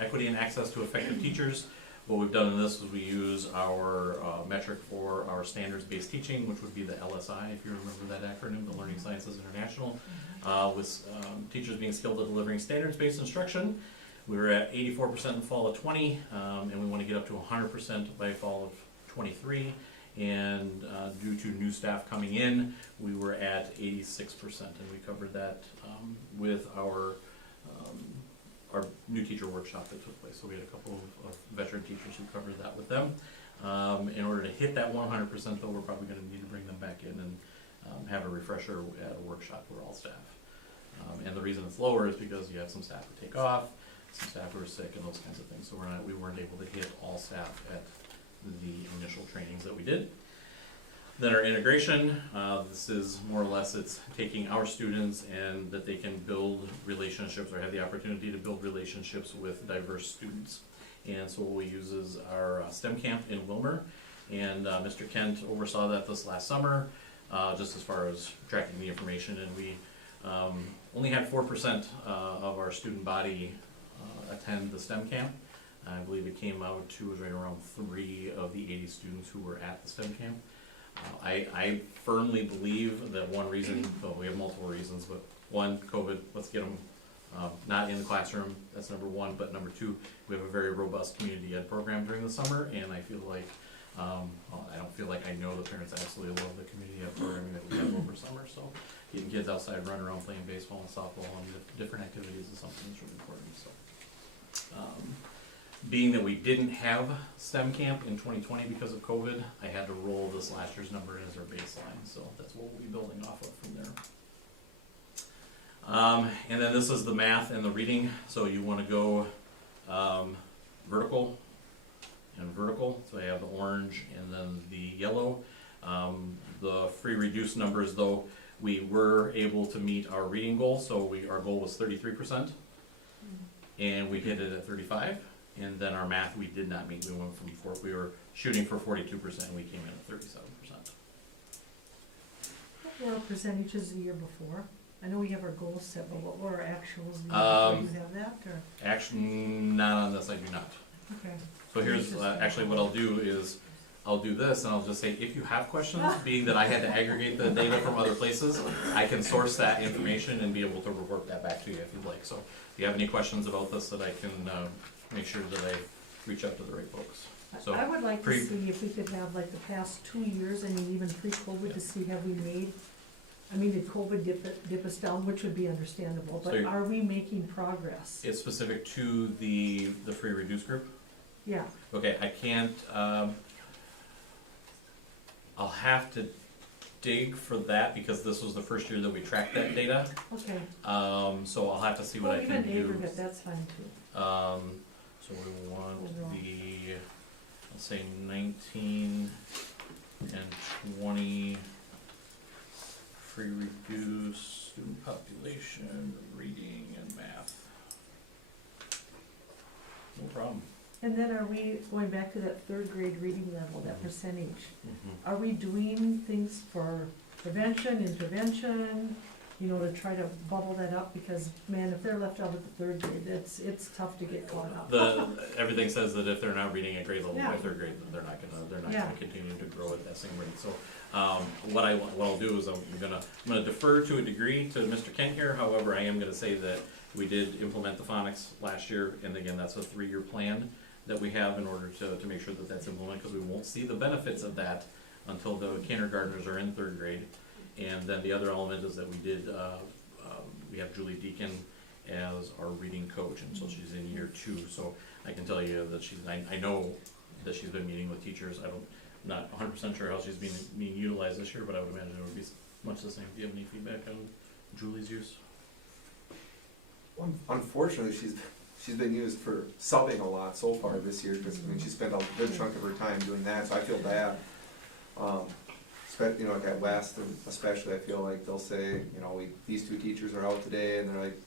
equity and access to effective teachers. What we've done in this is we use our metric for our standards-based teaching, which would be the LSI, if you remember that acronym, the Learning Sciences International, with teachers being skilled at delivering standards-based instruction. We were at 84% in fall of 20, and we want to get up to 100% by fall of 23. And due to new staff coming in, we were at 86%, and we covered that with our new teacher workshop that took place. So we had a couple of veteran teachers who covered that with them. In order to hit that 100% though, we're probably going to need to bring them back in and have a refresher at a workshop for all staff. And the reason it's lower is because you have some staff who take off, some staff who are sick, and those kinds of things. So we weren't able to hit all staff at the initial trainings that we did. Then our integration, this is more or less, it's taking our students and that they can build relationships or have the opportunity to build relationships with diverse students. And so what we use is our STEM camp in Wilmer, and Mr. Kent oversaw that this last summer, just as far as tracking the information, and we only had 4% of our student body attend the STEM camp. I believe it came out to right around 3 of the 80 students who were at the STEM camp. I firmly believe that one reason, well, we have multiple reasons, but one, COVID, let's get them not in the classroom, that's number one, but number two, we have a very robust community ed program during the summer, and I feel like, I don't feel like I know the parents absolutely love the community ed programming that we have over summer, so getting kids outside, running around playing baseball and softball and different activities is something that's really important, so. Being that we didn't have STEM camp in 2020 because of COVID, I had to roll this last year's number in as our baseline, so that's what we'll be building off of from there. And then this is the math and the reading, so you want to go vertical and vertical, so I have the orange and then the yellow. The free reduced numbers though, we were able to meet our reading goal, so our goal was 33%, and we hit it at 35%. And then our math we did not meet. We went from we were shooting for 42%, and we came in at 37%. What were our percentages the year before? I know we have our goals set, but what were our actuals? Do you have that, or? Actually, not on this. I do not. Okay. So here's actually what I'll do is I'll do this, and I'll just say if you have questions, being that I had to aggregate the data from other places, I can source that information and be able to report that back to you if you'd like. So if you have any questions about this, that I can make sure that I reach out to the right folks. So I would like to see if we could have like the past 2 years, I mean even pre-COVID, to see have we made, I mean did COVID dip us down, which would be understandable, but So are we making progress? it's specific to the free reduced group? Yeah, Okay, I can't, I'll have to dig for that because this was the first year that we tracked that data. okay. So I'll have to see what Well, I can even do. aggregate, that's fine too. So we want Overall. the, let's say 19 and 20 free reduced student population, reading and math. No problem. And then are we, going back to that 3rd grade reading level, that percentage, are we doing things for prevention, intervention, you know, to try to bubble that up? Because man, if they're left out at the 3rd grade, it's tough to get caught up. Everything says that if they're not reading at grade level Yeah. by 3rd grade, then they're not Yeah. gonna continue to grow at that same rate. So, what I'll do is I'm gonna defer to a degree to Mr. Kent here. However, I am gonna say that we did implement the phonics last year, and again, that's a 3-year plan. that we have in order to make sure that that's implemented, because we won't see the benefits of that until the kindergartners are in third grade. And then the other element is that we did, we have Julie Deacon as our reading coach, and so she's in year 2. So I can tell you that I know that she's been meeting with teachers. I'm not 100% sure how she's being utilized this year, but I would imagine it would be much the same. Do you have any feedback on Julie's use? Unfortunately, she's been used for subbing a lot so far this year, because, I mean, she spent a good chunk of her time doing that, so I feel bad. You know, like at West, and especially, I feel like they'll say, you know, these 2 teachers are out today, and they're like,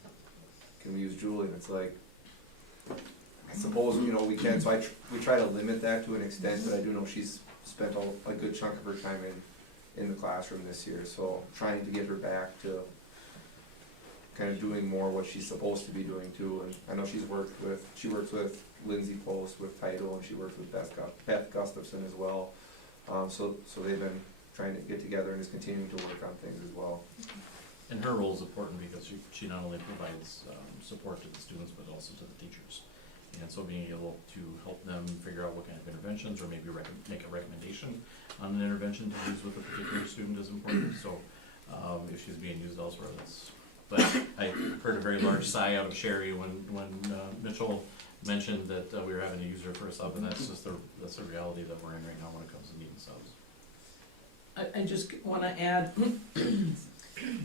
can we use Julie? And it's like, I suppose, you know, we can, so we try to limit that to an extent, but I do know she's spent a good chunk of her time in the classroom this year, so trying to get her back to kind of doing more what she's supposed to be doing too. And I know she works with Lindsay Post with title, and she works with Beth Gustafson as well. So they've been trying to get together and is continuing to work on things as well. And her role is important because she not only provides support to the students, but also to the teachers. And so being able to help them figure out what kind of interventions, or maybe make a recommendation on an intervention to use with a particular student is important. So if she's being used elsewhere, that's. But I heard a very large sigh out of Sherry when Mitchell mentioned that we were having to use her for a sub, and that's just that's the reality that we're in right now when it comes to needing subs. I just want to add,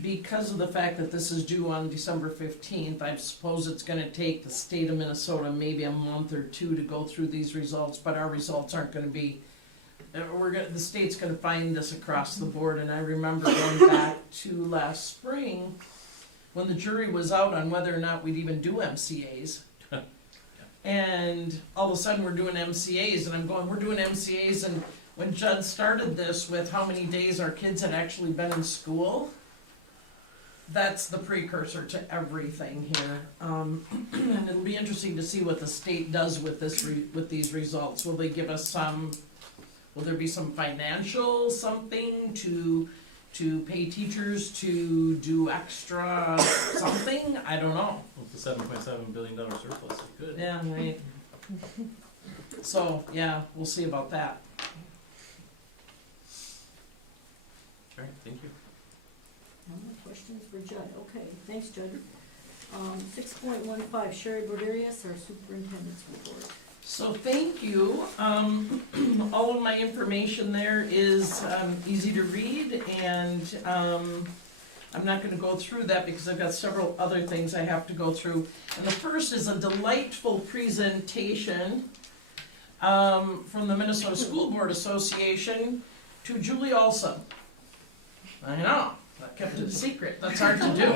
because of the fact that this is due on December 15th, I suppose it's going to take the state of Minnesota maybe a month or 2 to go through these results, but our results aren't going to be, the state's going to find this across the board. And I remember going back to last spring when the jury was out on whether or not we'd even do MCAs. And all of a sudden we're doing MCAs, and I'm going, we're doing MCAs, and when Judd started this with how many days our kids had actually been in school, that's the precursor to everything here. And it'll be interesting to see what the state does with with these results. Will they give us will there be some financial something to pay teachers to do extra something? I don't know. Well, the $7.7 billion surplus is good. Yeah, right. So, yeah, we'll see about that. All right, thank you. No more questions for Judd. Okay, thanks, Judd. 6.15, Sherry Borderius, our Superintendent's Report. So thank you. All of my information there is easy to read, and I'm not going to go through that because I've got several other things I have to go through. And the first is a delightful presentation from the Minnesota School Board Association to Julie Olson. I know, I kept it a secret. That's hard to do.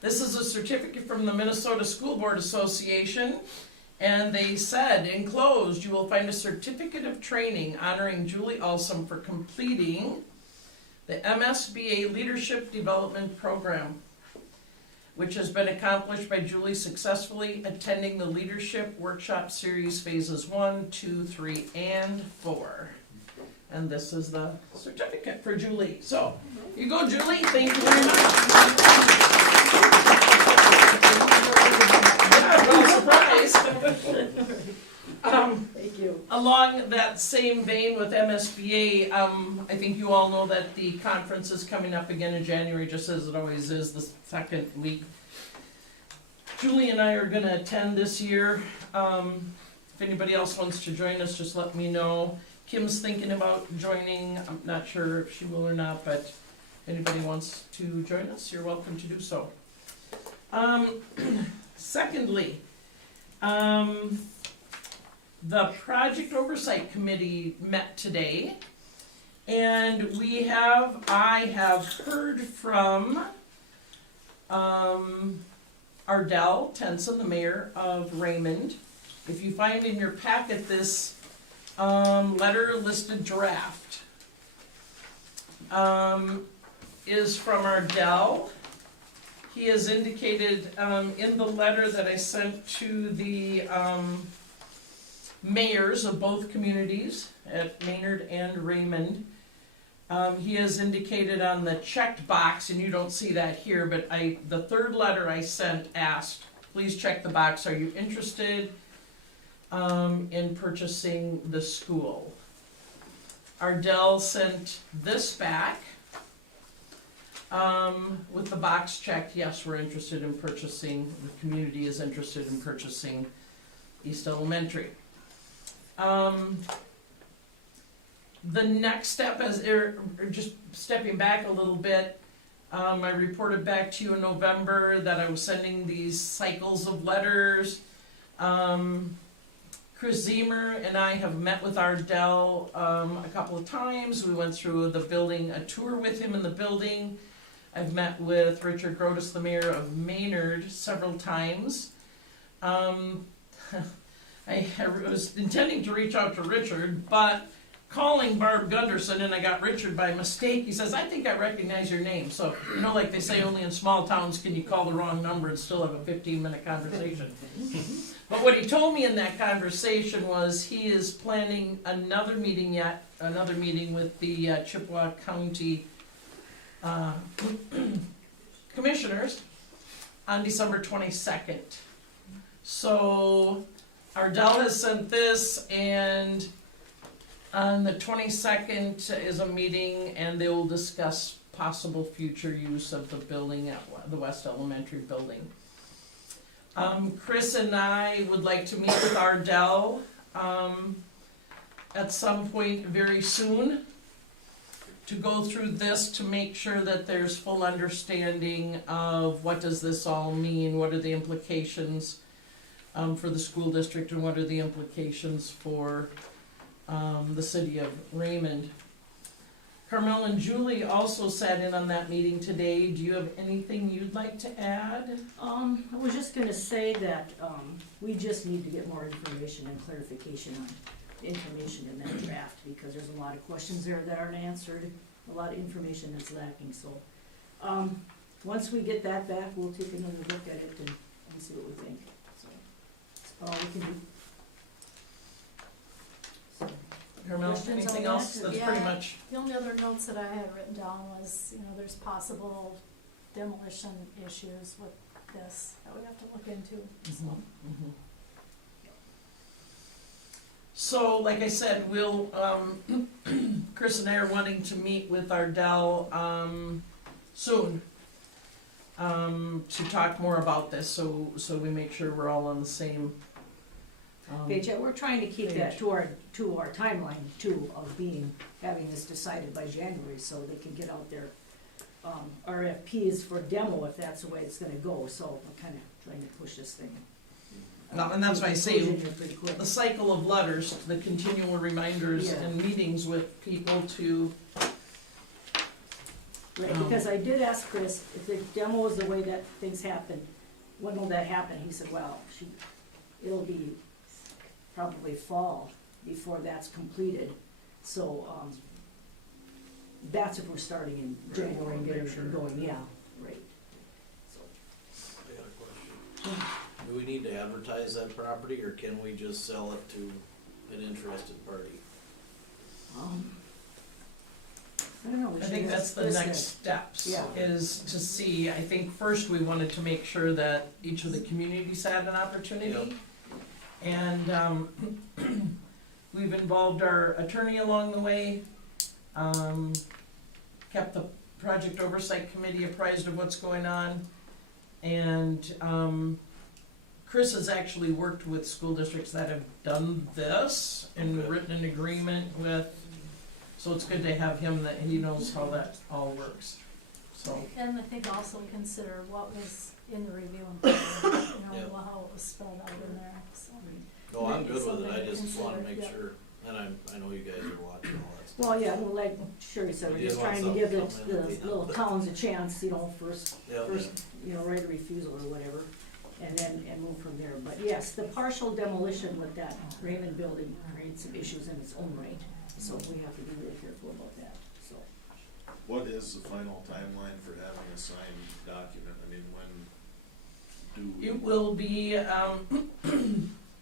This is a certificate from the Minnesota School Board Association, and they said, enclosed, you will find a certificate of training honoring Julie Olson for completing the MSBA Leadership Development Program, which has been accomplished by Julie successfully attending the Leadership Workshop Series Phases 1, 2, 3, and 4. And this is the certificate for Julie. So, you go, Julie. Thank you very much. Yeah, well, surprise. Thank you. Along that same vein with MSBA, I think you all know that the conference is coming up again in January, just as it always is, the second week. Julie and I are going to attend this year. If anybody else wants to join us, just let me know. Kim's thinking about joining. I'm not sure if she will or not, but if anybody wants to join us, you're welcome to do so. Secondly, the Project Oversight Committee met today, and I have heard from Ardell Tenson, the mayor of Raymond. If you find in your packet this letter listed draft, is from Ardell. He has indicated in the letter that I sent to the mayors of both communities at Maynard and Raymond, he has indicated on the checked box, and you don't see that here, but the third letter I sent asked, please check the box, are you interested in purchasing the school. Ardell sent this back, with the box checked, yes, we're interested in purchasing, the community is interested in purchasing East Elementary. The next step is, just stepping back a little bit, I reported back to you in November that I was sending these cycles of letters. Chris Zemer and I have met with Ardell a couple of times. We went through the building, a tour with him in the building. I've met with Richard Grotus, the mayor of Maynard, several times. I was intending to reach out to Richard, but calling Barb Gunderson, and I got Richard by mistake. He says, I think I recognize your name. So, you know, like they say, only in small towns can you call the wrong number and still have a 15-minute conversation. But what he told me in that conversation was he is planning another meeting with the Chippewa County commissioners on December 22nd. So Ardell has sent this, and on the 22nd is a meeting, and they will discuss possible future use of the building at the West Elementary building. Chris and I would like to meet with Ardell at some point very soon to go through this, to make sure that there's full understanding of what does this all mean, what are the implications for the school district, and what are the implications for the city of Raymond. Carmel and Julie also sat in on that meeting today. Do you have anything you'd like to add? I was just gonna say that, we just need to get more information and clarification on the information in that draft, because there's a lot of questions there that aren't answered, a lot of information that's lacking, so. Once we get that back, we'll take another look at it and see what we think, so. That's all we can do. So, Carmel, Questions on anything that, else? or- That's Yeah. pretty much, The only other notes that I had written down was, there's possible demolition issues with this that we have to look into, so. So, like I said, we'll, Chris and I are wanting to meet with Ardell, soon, to talk more about this, so we make sure we're all on the same, page. Yeah, we're trying to keep that page. to our timeline too, of having this decided by January, so they can get out their RFPs for demo, if that's the way it's gonna go, so we're kinda trying to push this thing. No, and that's why I say conclusion here pretty quick. the cycle of letters, the continual reminders Yeah. and meetings with people to, Right, because I did ask Chris, if the demo is the way that things happen, when will that happen? He said, well, it'll be probably fall before that's completed, so, that's if we're starting in January and getting everything going, yeah, right. So, I got a question. Do we need to advertise that property, or can we just sell it to an interested party? I don't know. we I should think ask that's the Chris next steps, Yeah. is to see, I think first we wanted to make sure that each of the communities had an opportunity. And, we've involved our attorney along the way, kept the project oversight committee apprised of what's going on. And, Chris has actually worked with school districts that have done this and Okay. written an agreement with, so it's good to have him, that he knows how that all works, so. And I think also consider what was in the review and plan, Yeah. how it was spelled out in there, so. No, I'm good with it, Something I to just wanna consider, make yeah. sure, and I know you guys are watching all that stuff. Well, yeah, well, like Sherry said, we're You just want trying to give something to come in at the the little end. towns a chance, first, Yeah, right of refusal or whatever, and move from there. But yes, the partial demolition with that Raymond building creates some issues in its own right, so we have to be really careful about that, so. What is the final timeline for having a signed document? I mean, when do? It will be,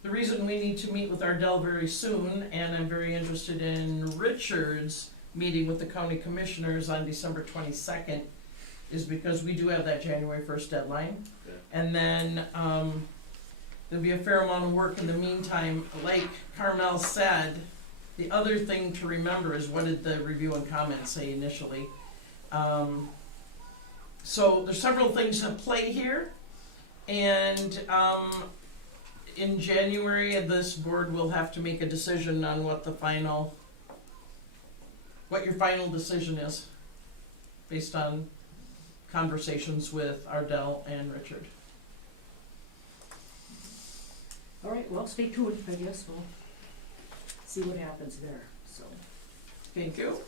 the reason we need to meet with Ardell very soon, and I'm very interested in Richard's meeting with the county commissioners on December 22nd, is because we do have that January 1st deadline. Okay. And then, there'll be a fair amount of work in the meantime. Like Carmel said, the other thing to remember is what did the review and comments say initially? So there's several things at play here, and in January, this board will have to make a decision on what your final decision is, based on conversations with Ardell and Richard. All right, well, stay tuned, I guess, we'll see what happens there, so. Thank you.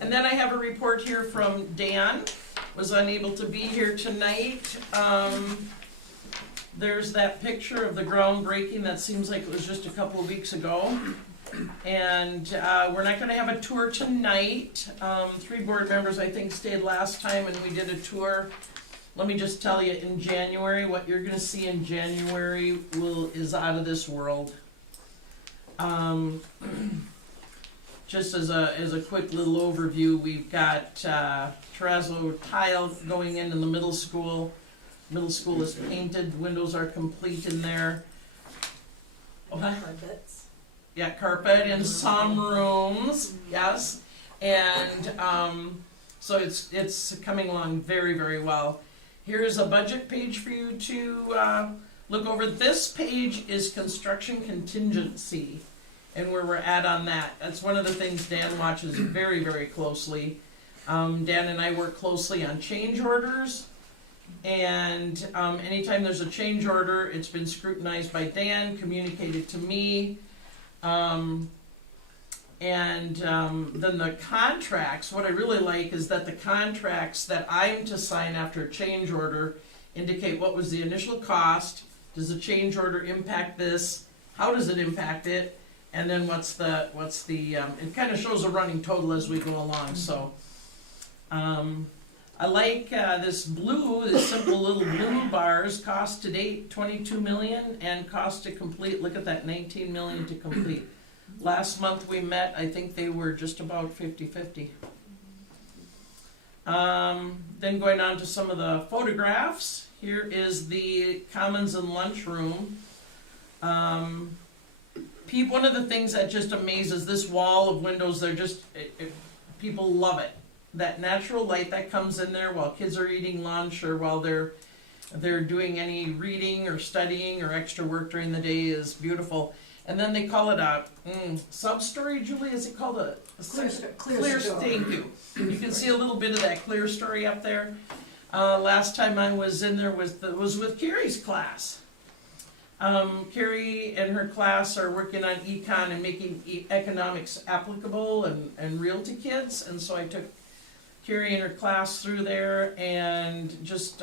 And then I have a report here from Dan, was unable to be here tonight. There's that picture of the groundbreaking that seems like it was just a couple of weeks ago. And we're not gonna have a tour tonight. 3 board members, I think, stayed last time and we did a tour. Let me just tell you, in January, what you're gonna see in January is out of this world. Just as a quick little overview, we've got terrazzo tile going in the middle school. Middle school is painted, windows are complete in there. Carpets. Yeah, carpet in some rooms, yes. And so it's coming along very, very well. Here's a budget page for you to look over. This page is construction contingency and where we're at on that. That's one of the things Dan watches very, very closely. Dan and I work closely on change orders. And anytime there's a change order, it's been scrutinized by Dan, communicated to me. Then the contracts, what I really like is that the contracts that I'm to sign after a change order indicate what was the initial cost, does the change order impact this, how does it impact it, and then what's the it kind of shows a running total as we go along, so. I like this simple little blue bars, cost to date 22 million and cost to complete, look at that, 19 million to complete. Last month we met, I think they were just about 50-50. Then going on to some of the photographs, here is the commons and lunchroom. One of the things that just amazes, this wall of windows, people love it. That natural light that comes in there while kids are eating lunch or while they're doing any reading or studying or extra work during the day is beautiful. And then they call it a sub-story, Julie, is it called a clear story? Thank you. You can see a little bit of that clear story up there. Last time I was in there was with Carrie's class. Carrie and her class are working on econ and making economics applicable and real to kids, and so I took Carrie and her class through there, and just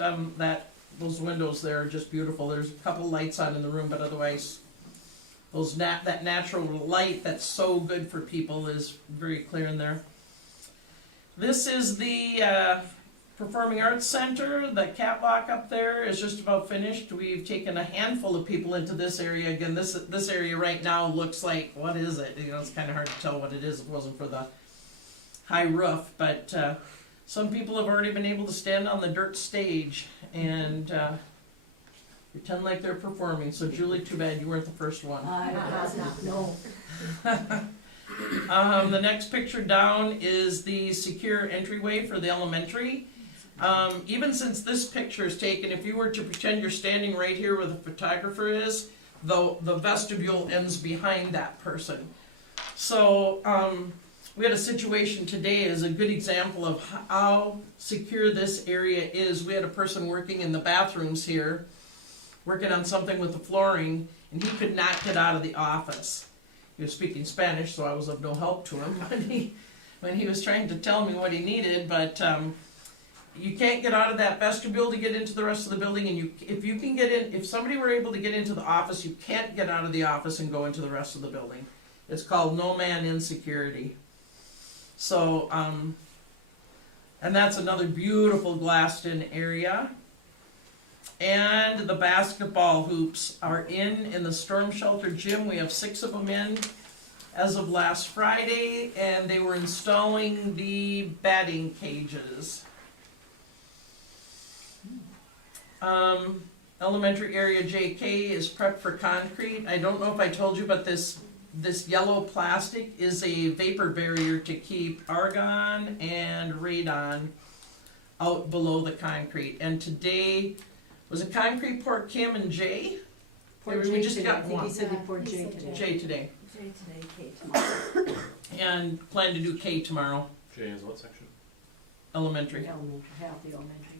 those windows there are just beautiful. There's a couple lights on in the room, but otherwise that natural light that's so good for people is very clear in there. This is the Performing Arts Center. The catwalk up there is just about finished. We've taken a handful of people into this area. Again, this area right now looks like, what is it? It's kind of hard to tell what it is. It wasn't for the high roof, but some people have already been able to stand on the dirt stage and pretend like they're performing. So Julie, too bad you weren't the first one. No. The next picture down is the secure entryway for the elementary. Even since this picture is taken, if you were to pretend you're standing right here where the photographer is, the vestibule ends behind that person. So we had a situation today as a good example of how secure this area is. We had a person working in the bathrooms here, working on something with the flooring, and he could not get out of the office. He was speaking Spanish, so I was of no help to him when he was trying to tell me what he needed, but you can't get out of that vestibule to get into the rest of the building, and if somebody were able to get into the office, you can't get out of the office and go into the rest of the building. It's called no man in security. So, and that's another beautiful glassed-in area. And the basketball hoops are in the storm shelter gym. We have 6 of them in as of last Friday, and they were installing the batting cages. elementary area JK is prepped for concrete. I don't know if I told you, but this yellow plastic is a vapor barrier to keep argon and radon out below the concrete. And today, was it concrete poured Kim and Jay? Pour We J just today. got I think one. he said he poured He J said today. Jay today. J today, K tomorrow. And plan to do K tomorrow, J is what section? elementary. Elementary, half the elementary.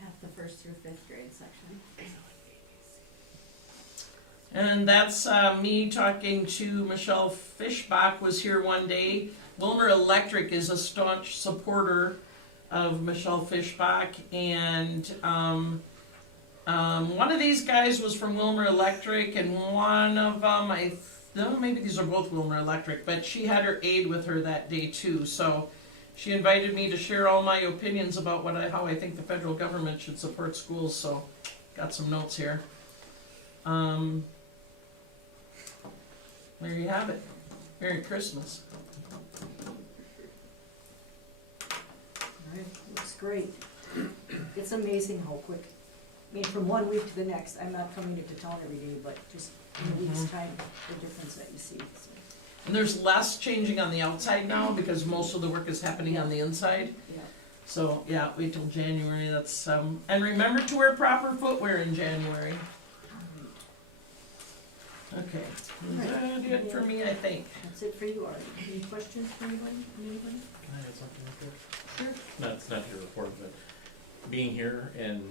Half the first through fifth grade section. And that's me talking to Michelle Fishbach was here one day. Wilmer Electric is a staunch supporter of Michelle Fishbach, and one of these guys was from Wilmer Electric, and one of them, maybe these are both Wilmer Electric, but she had her aide with her that day too. So she invited me to share all my opinions about how I think the federal government should support schools. So got some notes here. There you have it. Merry Christmas. Alright, looks great. It's amazing how quick, I mean, from one week to the next, I'm not coming into town every day, but just in a week's time, the difference that you see, so, And there's less changing on the outside now because most of the work is happening on the inside. yeah. So, yeah, wait till January, that's, and remember to wear proper footwear in January. Okay, is that it for me, I think? That's it for you, Art. Any questions for anybody, from anybody? Can I add something real quick? Sure. No, it's not your report, but being here and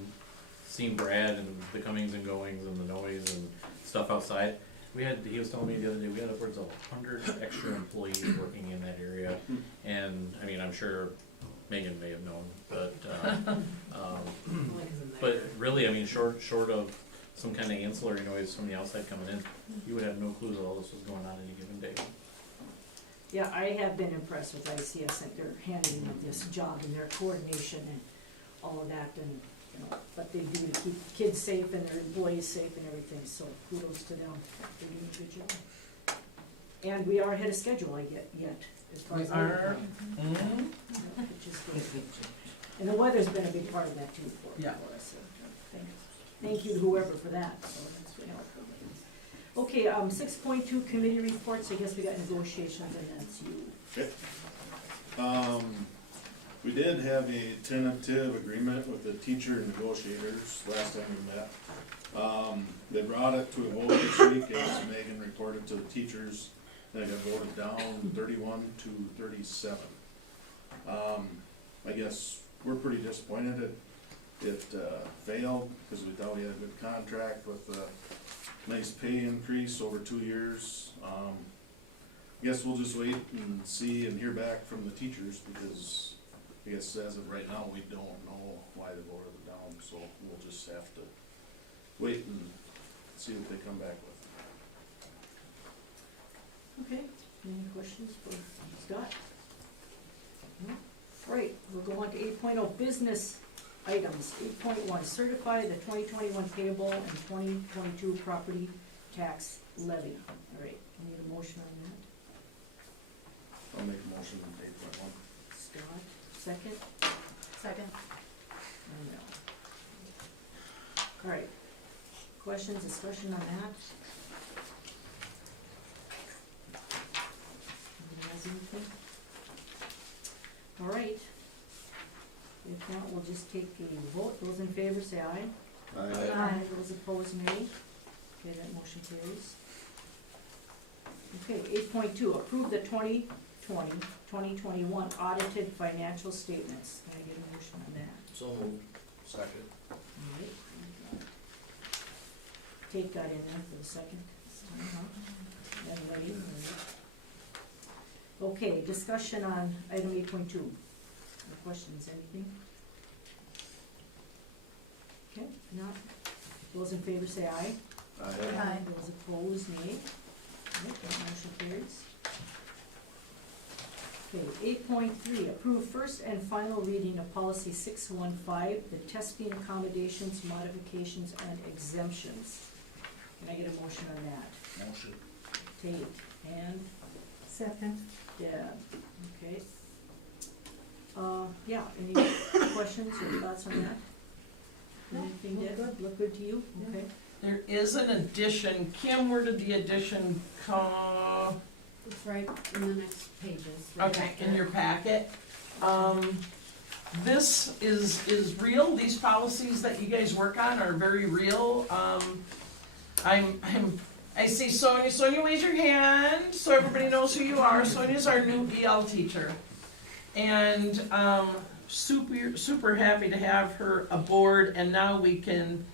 seeing Brad and the comings and goings and the noise and stuff outside, he was telling me the other day, we had upwards of 100 extra employees working in that area. And, I mean, I'm sure Megan may have known, but really, I mean, short of some kind of ancillary noise from the outside coming in, you would have no clue that all this was going on any given day. Yeah, I have been impressed with ICS and their handling of this job and their coordination and all of that, and, you know, what they do to keep kids safe and their employees safe and everything, so kudos to them. They're doing a good job. And we are ahead of schedule, yet, as far as I know. Mhm. Which is good. And the weather's been a big part of that too for Yeah. us, so thank you to whoever for that, so that's really helpful. Okay, 6.2 committee reports, I guess we got negotiations and that's you. Okay. We did have a tentative agreement with the teacher negotiators last time we met. They brought it to a vote this week, as Megan reported to the teachers. They got voted down 31 to 37. I guess we're pretty disappointed it failed, because we thought we had a good contract with a nice pay increase over 2 years. I guess we'll just wait and see and hear back from the teachers, because I guess as of right now, we don't know why they voted it down, so we'll just have to wait and see what they come back with. Okay, any questions for Scott? No? Right, we'll go on to 8.0, business items. 8.1, certify the 2021 payable and 2022 property tax levy. All right, I need a motion on that. I'll make a motion on 8.1. Scott, second? Second. And Mel. All right, questions, discussion on that? Anybody has anything? All right. If not, we'll just take a vote. Those in favor say aye. Aye. Those opposed, nay. Okay, that motion carries. Okay, 8.2, approve the 2020-2021 audited financial statements. Can I get a motion on that? So moved. Second. All right. Kate got in there for the second. Everybody? Okay, discussion on item 8.2. Any questions, anything? Okay, not. Those in favor say aye. Aye. Those opposed, nay. Right, that motion carries. Okay, 8.3, approve first and final reading of policy 615, the testing accommodations, modifications, and exemptions. Can I get a motion on that? Motion. Tate, and Second. Deb, okay. Yeah, any questions or thoughts on that? Anything that look good to you? Okay. There is an addition. Kim, where did the addition come? It's right in the next pages. right Okay, after. in your packet. This is real. These policies that you guys work on are very real. I see Sonia. Sonia, raise your hand so everybody knows who you are. Sonia's our new EL teacher. And super happy to have her aboard, and now we can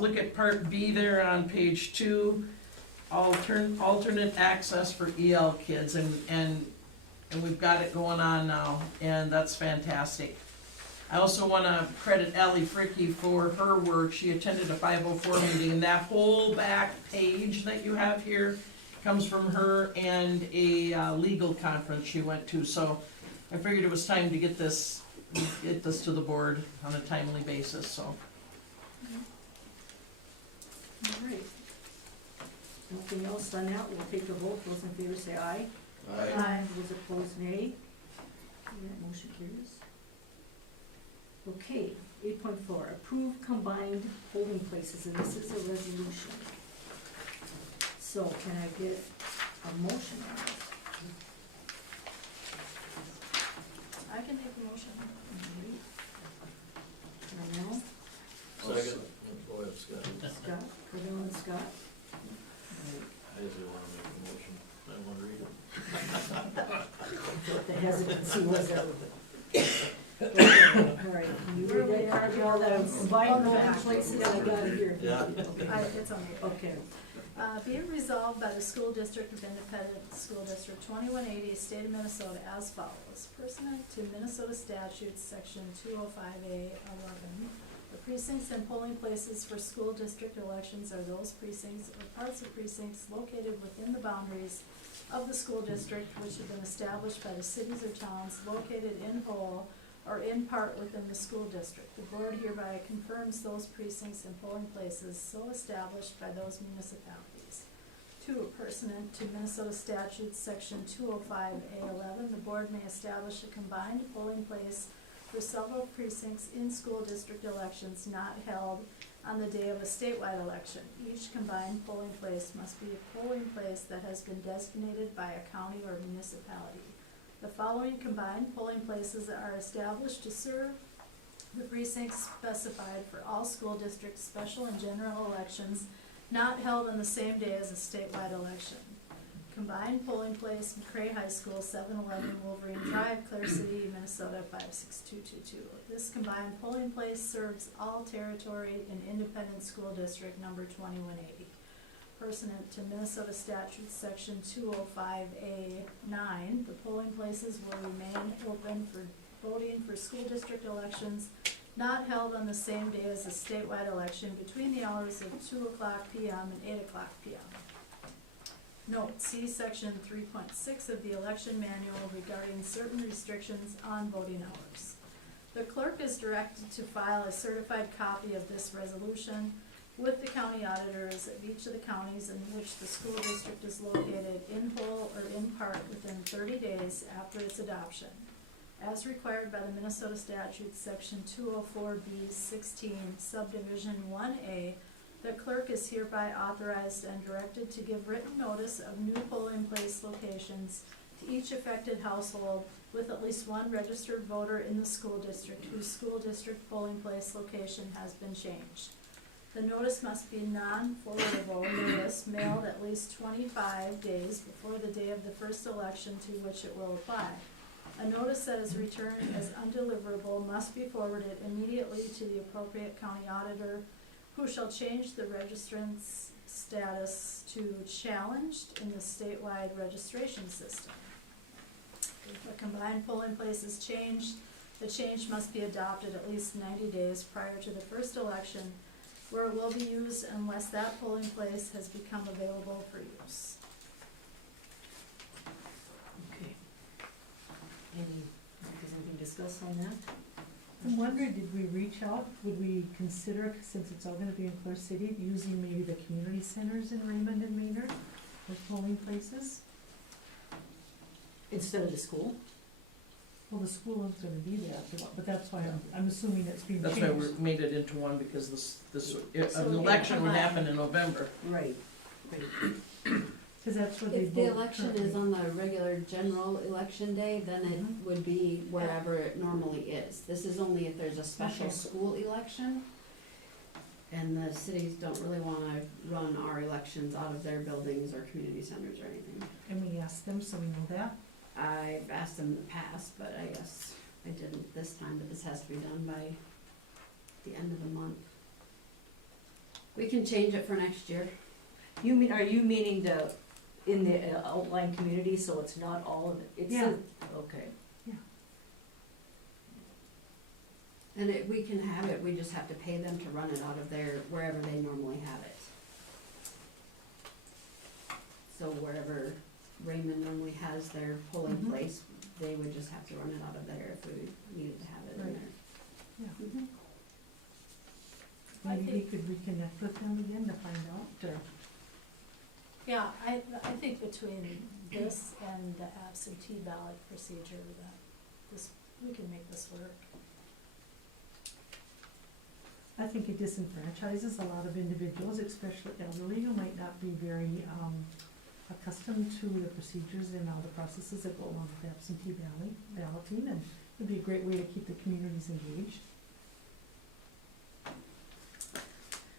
look at part B there on page 2, alternate access for EL kids, and we've got it going on now, and that's fantastic. I also wanna credit Ally Fricky for her work. She attended a 504 meeting, and that whole back page that you have here comes from her and a legal conference she went to, so I figured it was time to get this to the board on a timely basis, so. All right. Nothing else on that, we'll take the vote, those in favor say aye. Aye. Those opposed, nay. That motion carries. Okay, 8.4, approve combined polling places, and this is a resolution. So can I get a motion on it? I can make a motion. Cornell, Second, go ahead, Scott. Scott, Cornell and Scott. I just wanna make a motion, I wanna read it. The hesitancy was there. All right, can you read that, Carly, all the combined polling places, I got it here. Yeah. It's on the Okay, Be it resolved by the School District of Independent School District 2180, State of Minnesota as follows. Pursuant to Minnesota statutes, section 205A 11, the precincts and polling places for school district elections are those precincts or parts of precincts located within the boundaries of the school district which have been established by the cities or towns located in whole or in part within the school district. The board hereby confirms those precincts and polling places so established by those municipalities. 2, pursuant to Minnesota statutes, section 205A11, the board may establish a combined polling place for several precincts in school district elections not held on the day of a statewide election. Each combined polling place must be a polling place that has been designated by a county or municipality. The following combined polling places are established to serve the precincts specified for all school districts, special and general elections not held on the same day as a statewide election. Combined polling place, McCray High School, 711 Wolverine Drive, Clare City, Minnesota 56222. This combined polling place serves all territory in Independent School District number 2180. Pursuant to Minnesota statutes, section 205A9, the polling places will remain open for voting for school district elections not held on the same day as a statewide election between the hours of 2:00 p.m. and 8:00 p.m. Note, see section 3.6 of the election manual regarding certain restrictions on voting hours. The clerk is directed to file a certified copy of this resolution with the county auditors of each of the counties in which the school district is located in whole or in part within 30 days after its adoption. As required by the Minnesota statutes, section 204B16, subdivision 1A, the clerk is hereby authorized and directed to give written notice of new polling place locations to each affected household with at least one registered voter in the school district whose school district polling place location has been changed. The notice must be non-forwardable notice mailed at least 25 days before the day of the first election to which it will apply. A notice that is returned as undeliverable must be forwarded immediately to the appropriate county auditor, who shall change the registrant's status to challenged in the statewide registration system. If a combined polling place is changed, the change must be adopted at least 90 days prior to the first election, where it will be used unless that polling place has become available for use. okay. Has anything discussed on that? I'm wondering, did we reach out, would we consider, since it's all gonna be in Clare City, using maybe the community centers in Raymond and Maynard for polling places? Instead of the school? Well, the school is gonna be there, but that's why I'm assuming it's being That's changed. why we made it into one, because this, So an we election would combine. happen in November. Right. Cause that's what they If the vote election currently. is on the regular general election day, then it would be wherever it normally is. This is only if there's a special Okay. school election. And the cities don't really wanna run our elections out of their buildings or community centers or anything. And we asked them, so we know that. I've asked them in the past, but I guess I didn't this time, but this has to be done by the end of the month. We can change it for next year. You mean, are you meaning in the outlying community, so it's not all of it? It's Yeah. Okay. And we can have it, we just have to pay them to run it out of their, wherever they normally have it. So wherever Raymond normally has their polling Mhm. place, they would just have to run it out of there if we needed to have it in Right. there. Yeah. Mhm. I Maybe we think- could reconnect with them again to find out, or, Yeah, I think between this and the absentee ballot procedure, that we can make this work. I think it disenfranchises a lot of individuals, especially elderly, who might not be very, accustomed to the procedures and all the processes that go along with absentee balloting, and it'd be a great way to keep the communities engaged.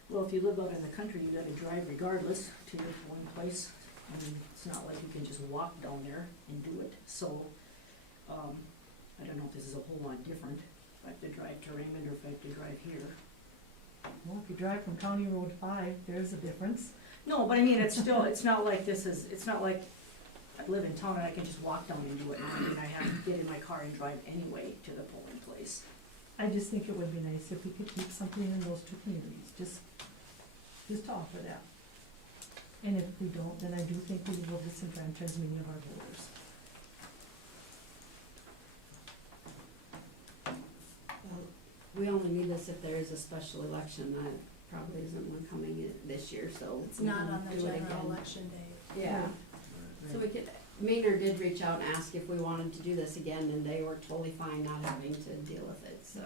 Well, if you live out in the country, you gotta drive regardless to one place. I mean, it's not like you can just walk down there and do it, so, I don't know if this is a whole lot different, if I have to drive to Raymond or if I have to drive here. Well, if you drive from County Road 5, there's a difference. No, but I mean, it's still, it's not like it's not like I live in town and I can just walk down and do it. I mean, I have to get in my car and drive anyway to the polling place. I just think it would be nice if we could keep something in those two communities, just to offer that. And if we don't, then I do think we will disenfranchise many of our voters. Well, we only need this if there is a special election, that probably isn't one coming in this year, so. It's we not can on the do it general again. election day. Yeah, so we could, Maynard did reach out and ask if we wanted to do this again, and they were totally fine not having to deal with it, so.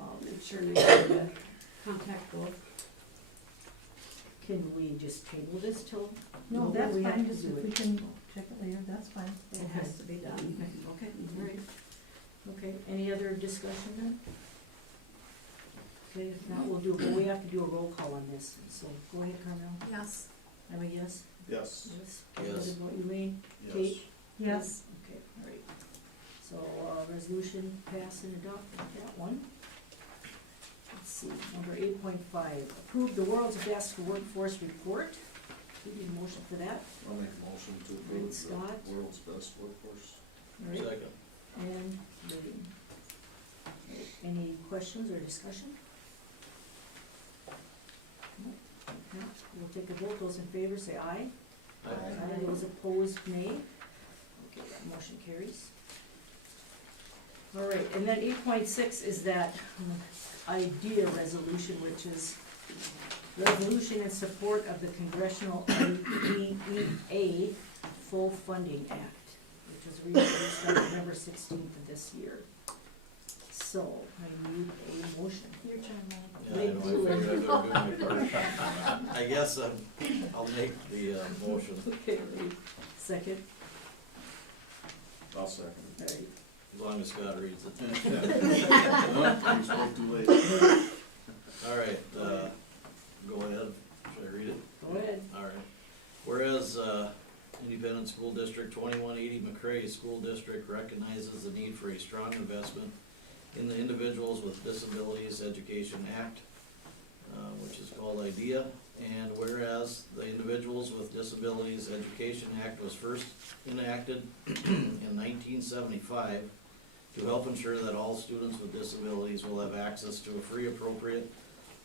I'll make sure next year to contact both. Can we just table this till? No, we that's have fine, to just do if we it? can check it later, that's fine. It has to be done. Okay, all right. Okay, any other discussion then? Okay, if not, we have to do a roll call on this, so go ahead, Carmel. Yes. I'm a yes? Yes. Yes. Yes. What you mean? Yes. Kate? Yes, Okay, all right. So, resolution pass and adopt that one. Let's see, number 8.5, approve the world's best workforce report. We need a motion for that, I'll make a motion to Great, approve Scott. the world's best workforce. all right? Second. And Lee. Any questions or discussion? No? No? We'll take a vote, those in favor say aye. Aye. Those opposed, nay. Okay, that motion carries. All right, and then 8.6 is that IDEA resolution, which is resolution in support of the Congressional IDEA Full Funding Act, which was released on November 16th of this year. So, I need a motion. Your turn, Mike. Yeah, I know, I figured I'd better do my part. I guess I'll make the motion. Okay, Lee. Second, I'll second all right. As long as Scott reads it. it. No, you spoke too late. All right, go ahead. Should I read it? Go ahead. All right. Whereas, Independent School District 2180 McRae School District recognizes the need for a strong investment in the Individuals with Disabilities Education Act, which is called IDEA. And whereas the Individuals with Disabilities Education Act was first enacted in 1975 to help ensure that all students with disabilities will have access to a free, appropriate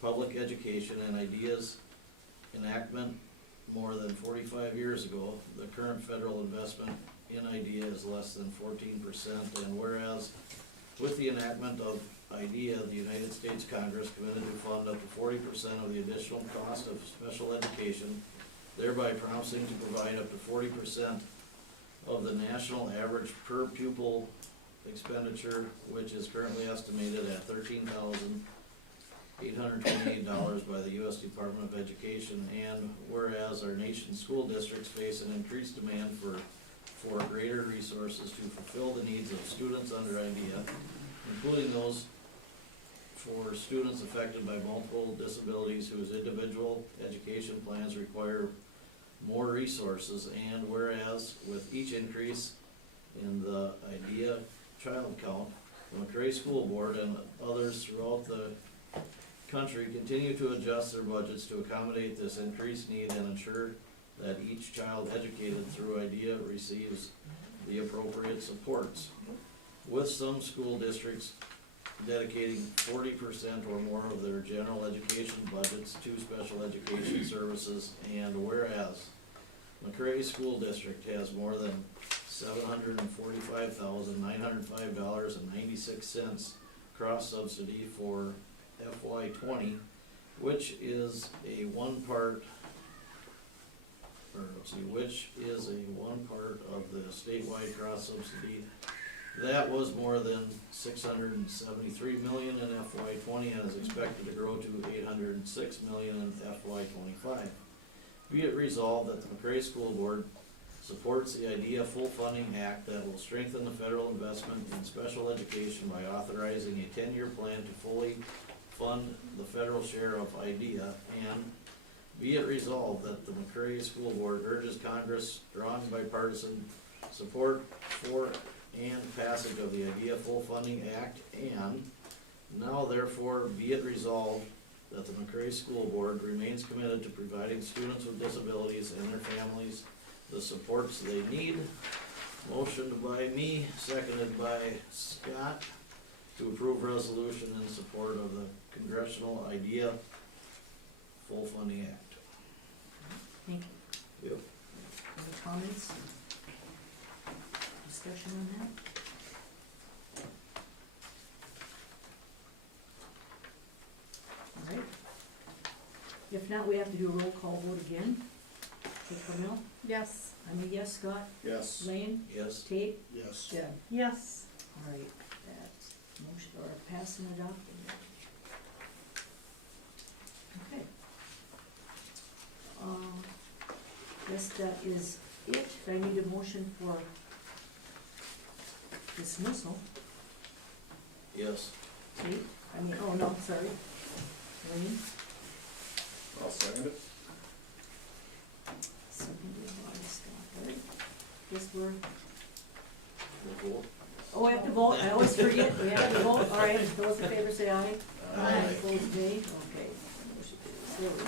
public education, and IDEA's enactment more than 45 years ago, the current federal investment in IDEA is less than 14%. And whereas with the enactment of IDEA, the United States Congress committed to fund up to 40% of the additional cost of special education, thereby promising to provide up to 40% of the national average per pupil expenditure, which is currently estimated at $13,828 by the U.S. Department of Education, and whereas our nation's school districts face an increased demand for greater resources to fulfill the needs of students under IDEA, including those for students affected by multiple disabilities whose individual education plans require more resources, and whereas with each increase in the IDEA child count, the McRae School Board and others throughout the country continue to adjust their budgets to accommodate this increased need and ensure that each child educated through IDEA receives the appropriate supports. With some school districts dedicating 40% or more of their general education budgets to special education services, and whereas McRae School District has more than $745,905.96 cross subsidy for FY20, which is a one part of the statewide cross subsidy. That was more than $673 million in FY20 and is expected to grow to $806 million in FY25. Be it resolved that the McRae School Board supports the IDEA Full Funding Act that will strengthen the federal investment in special education by authorizing a 10-year plan to fully fund the federal share of IDEA, and be it resolved that the McRae School Board urges Congress strong bipartisan support for and passage of the IDEA Full Funding Act, and now therefore be it resolved that the McRae School Board remains committed to providing students with disabilities and their families the supports they need. Motioned by me, seconded by Scott, to approve resolution in support of the Congressional IDEA Full Funding Act. Thank you. Yep. Any comments? Discussion on that? All right. If not, we have to do a roll call vote again. Take Camille? Yes. I mean, yes, Scott? Yes. Lane? Yes. Tate? Yes. Deb? Yes. All right, that's motion, or pass and adopt. Okay. Guess that is it. I need a motion for dismissal. Yes. Tate? I mean, oh, no, sorry. Lane? I'll second it. Seconded by Scott, all right. Guess we're, We'll vote. oh, I have to vote, I always forget, we have to vote, all right, those in favor say aye. Aye. Opposed, nay, okay. Motion carries. There we go.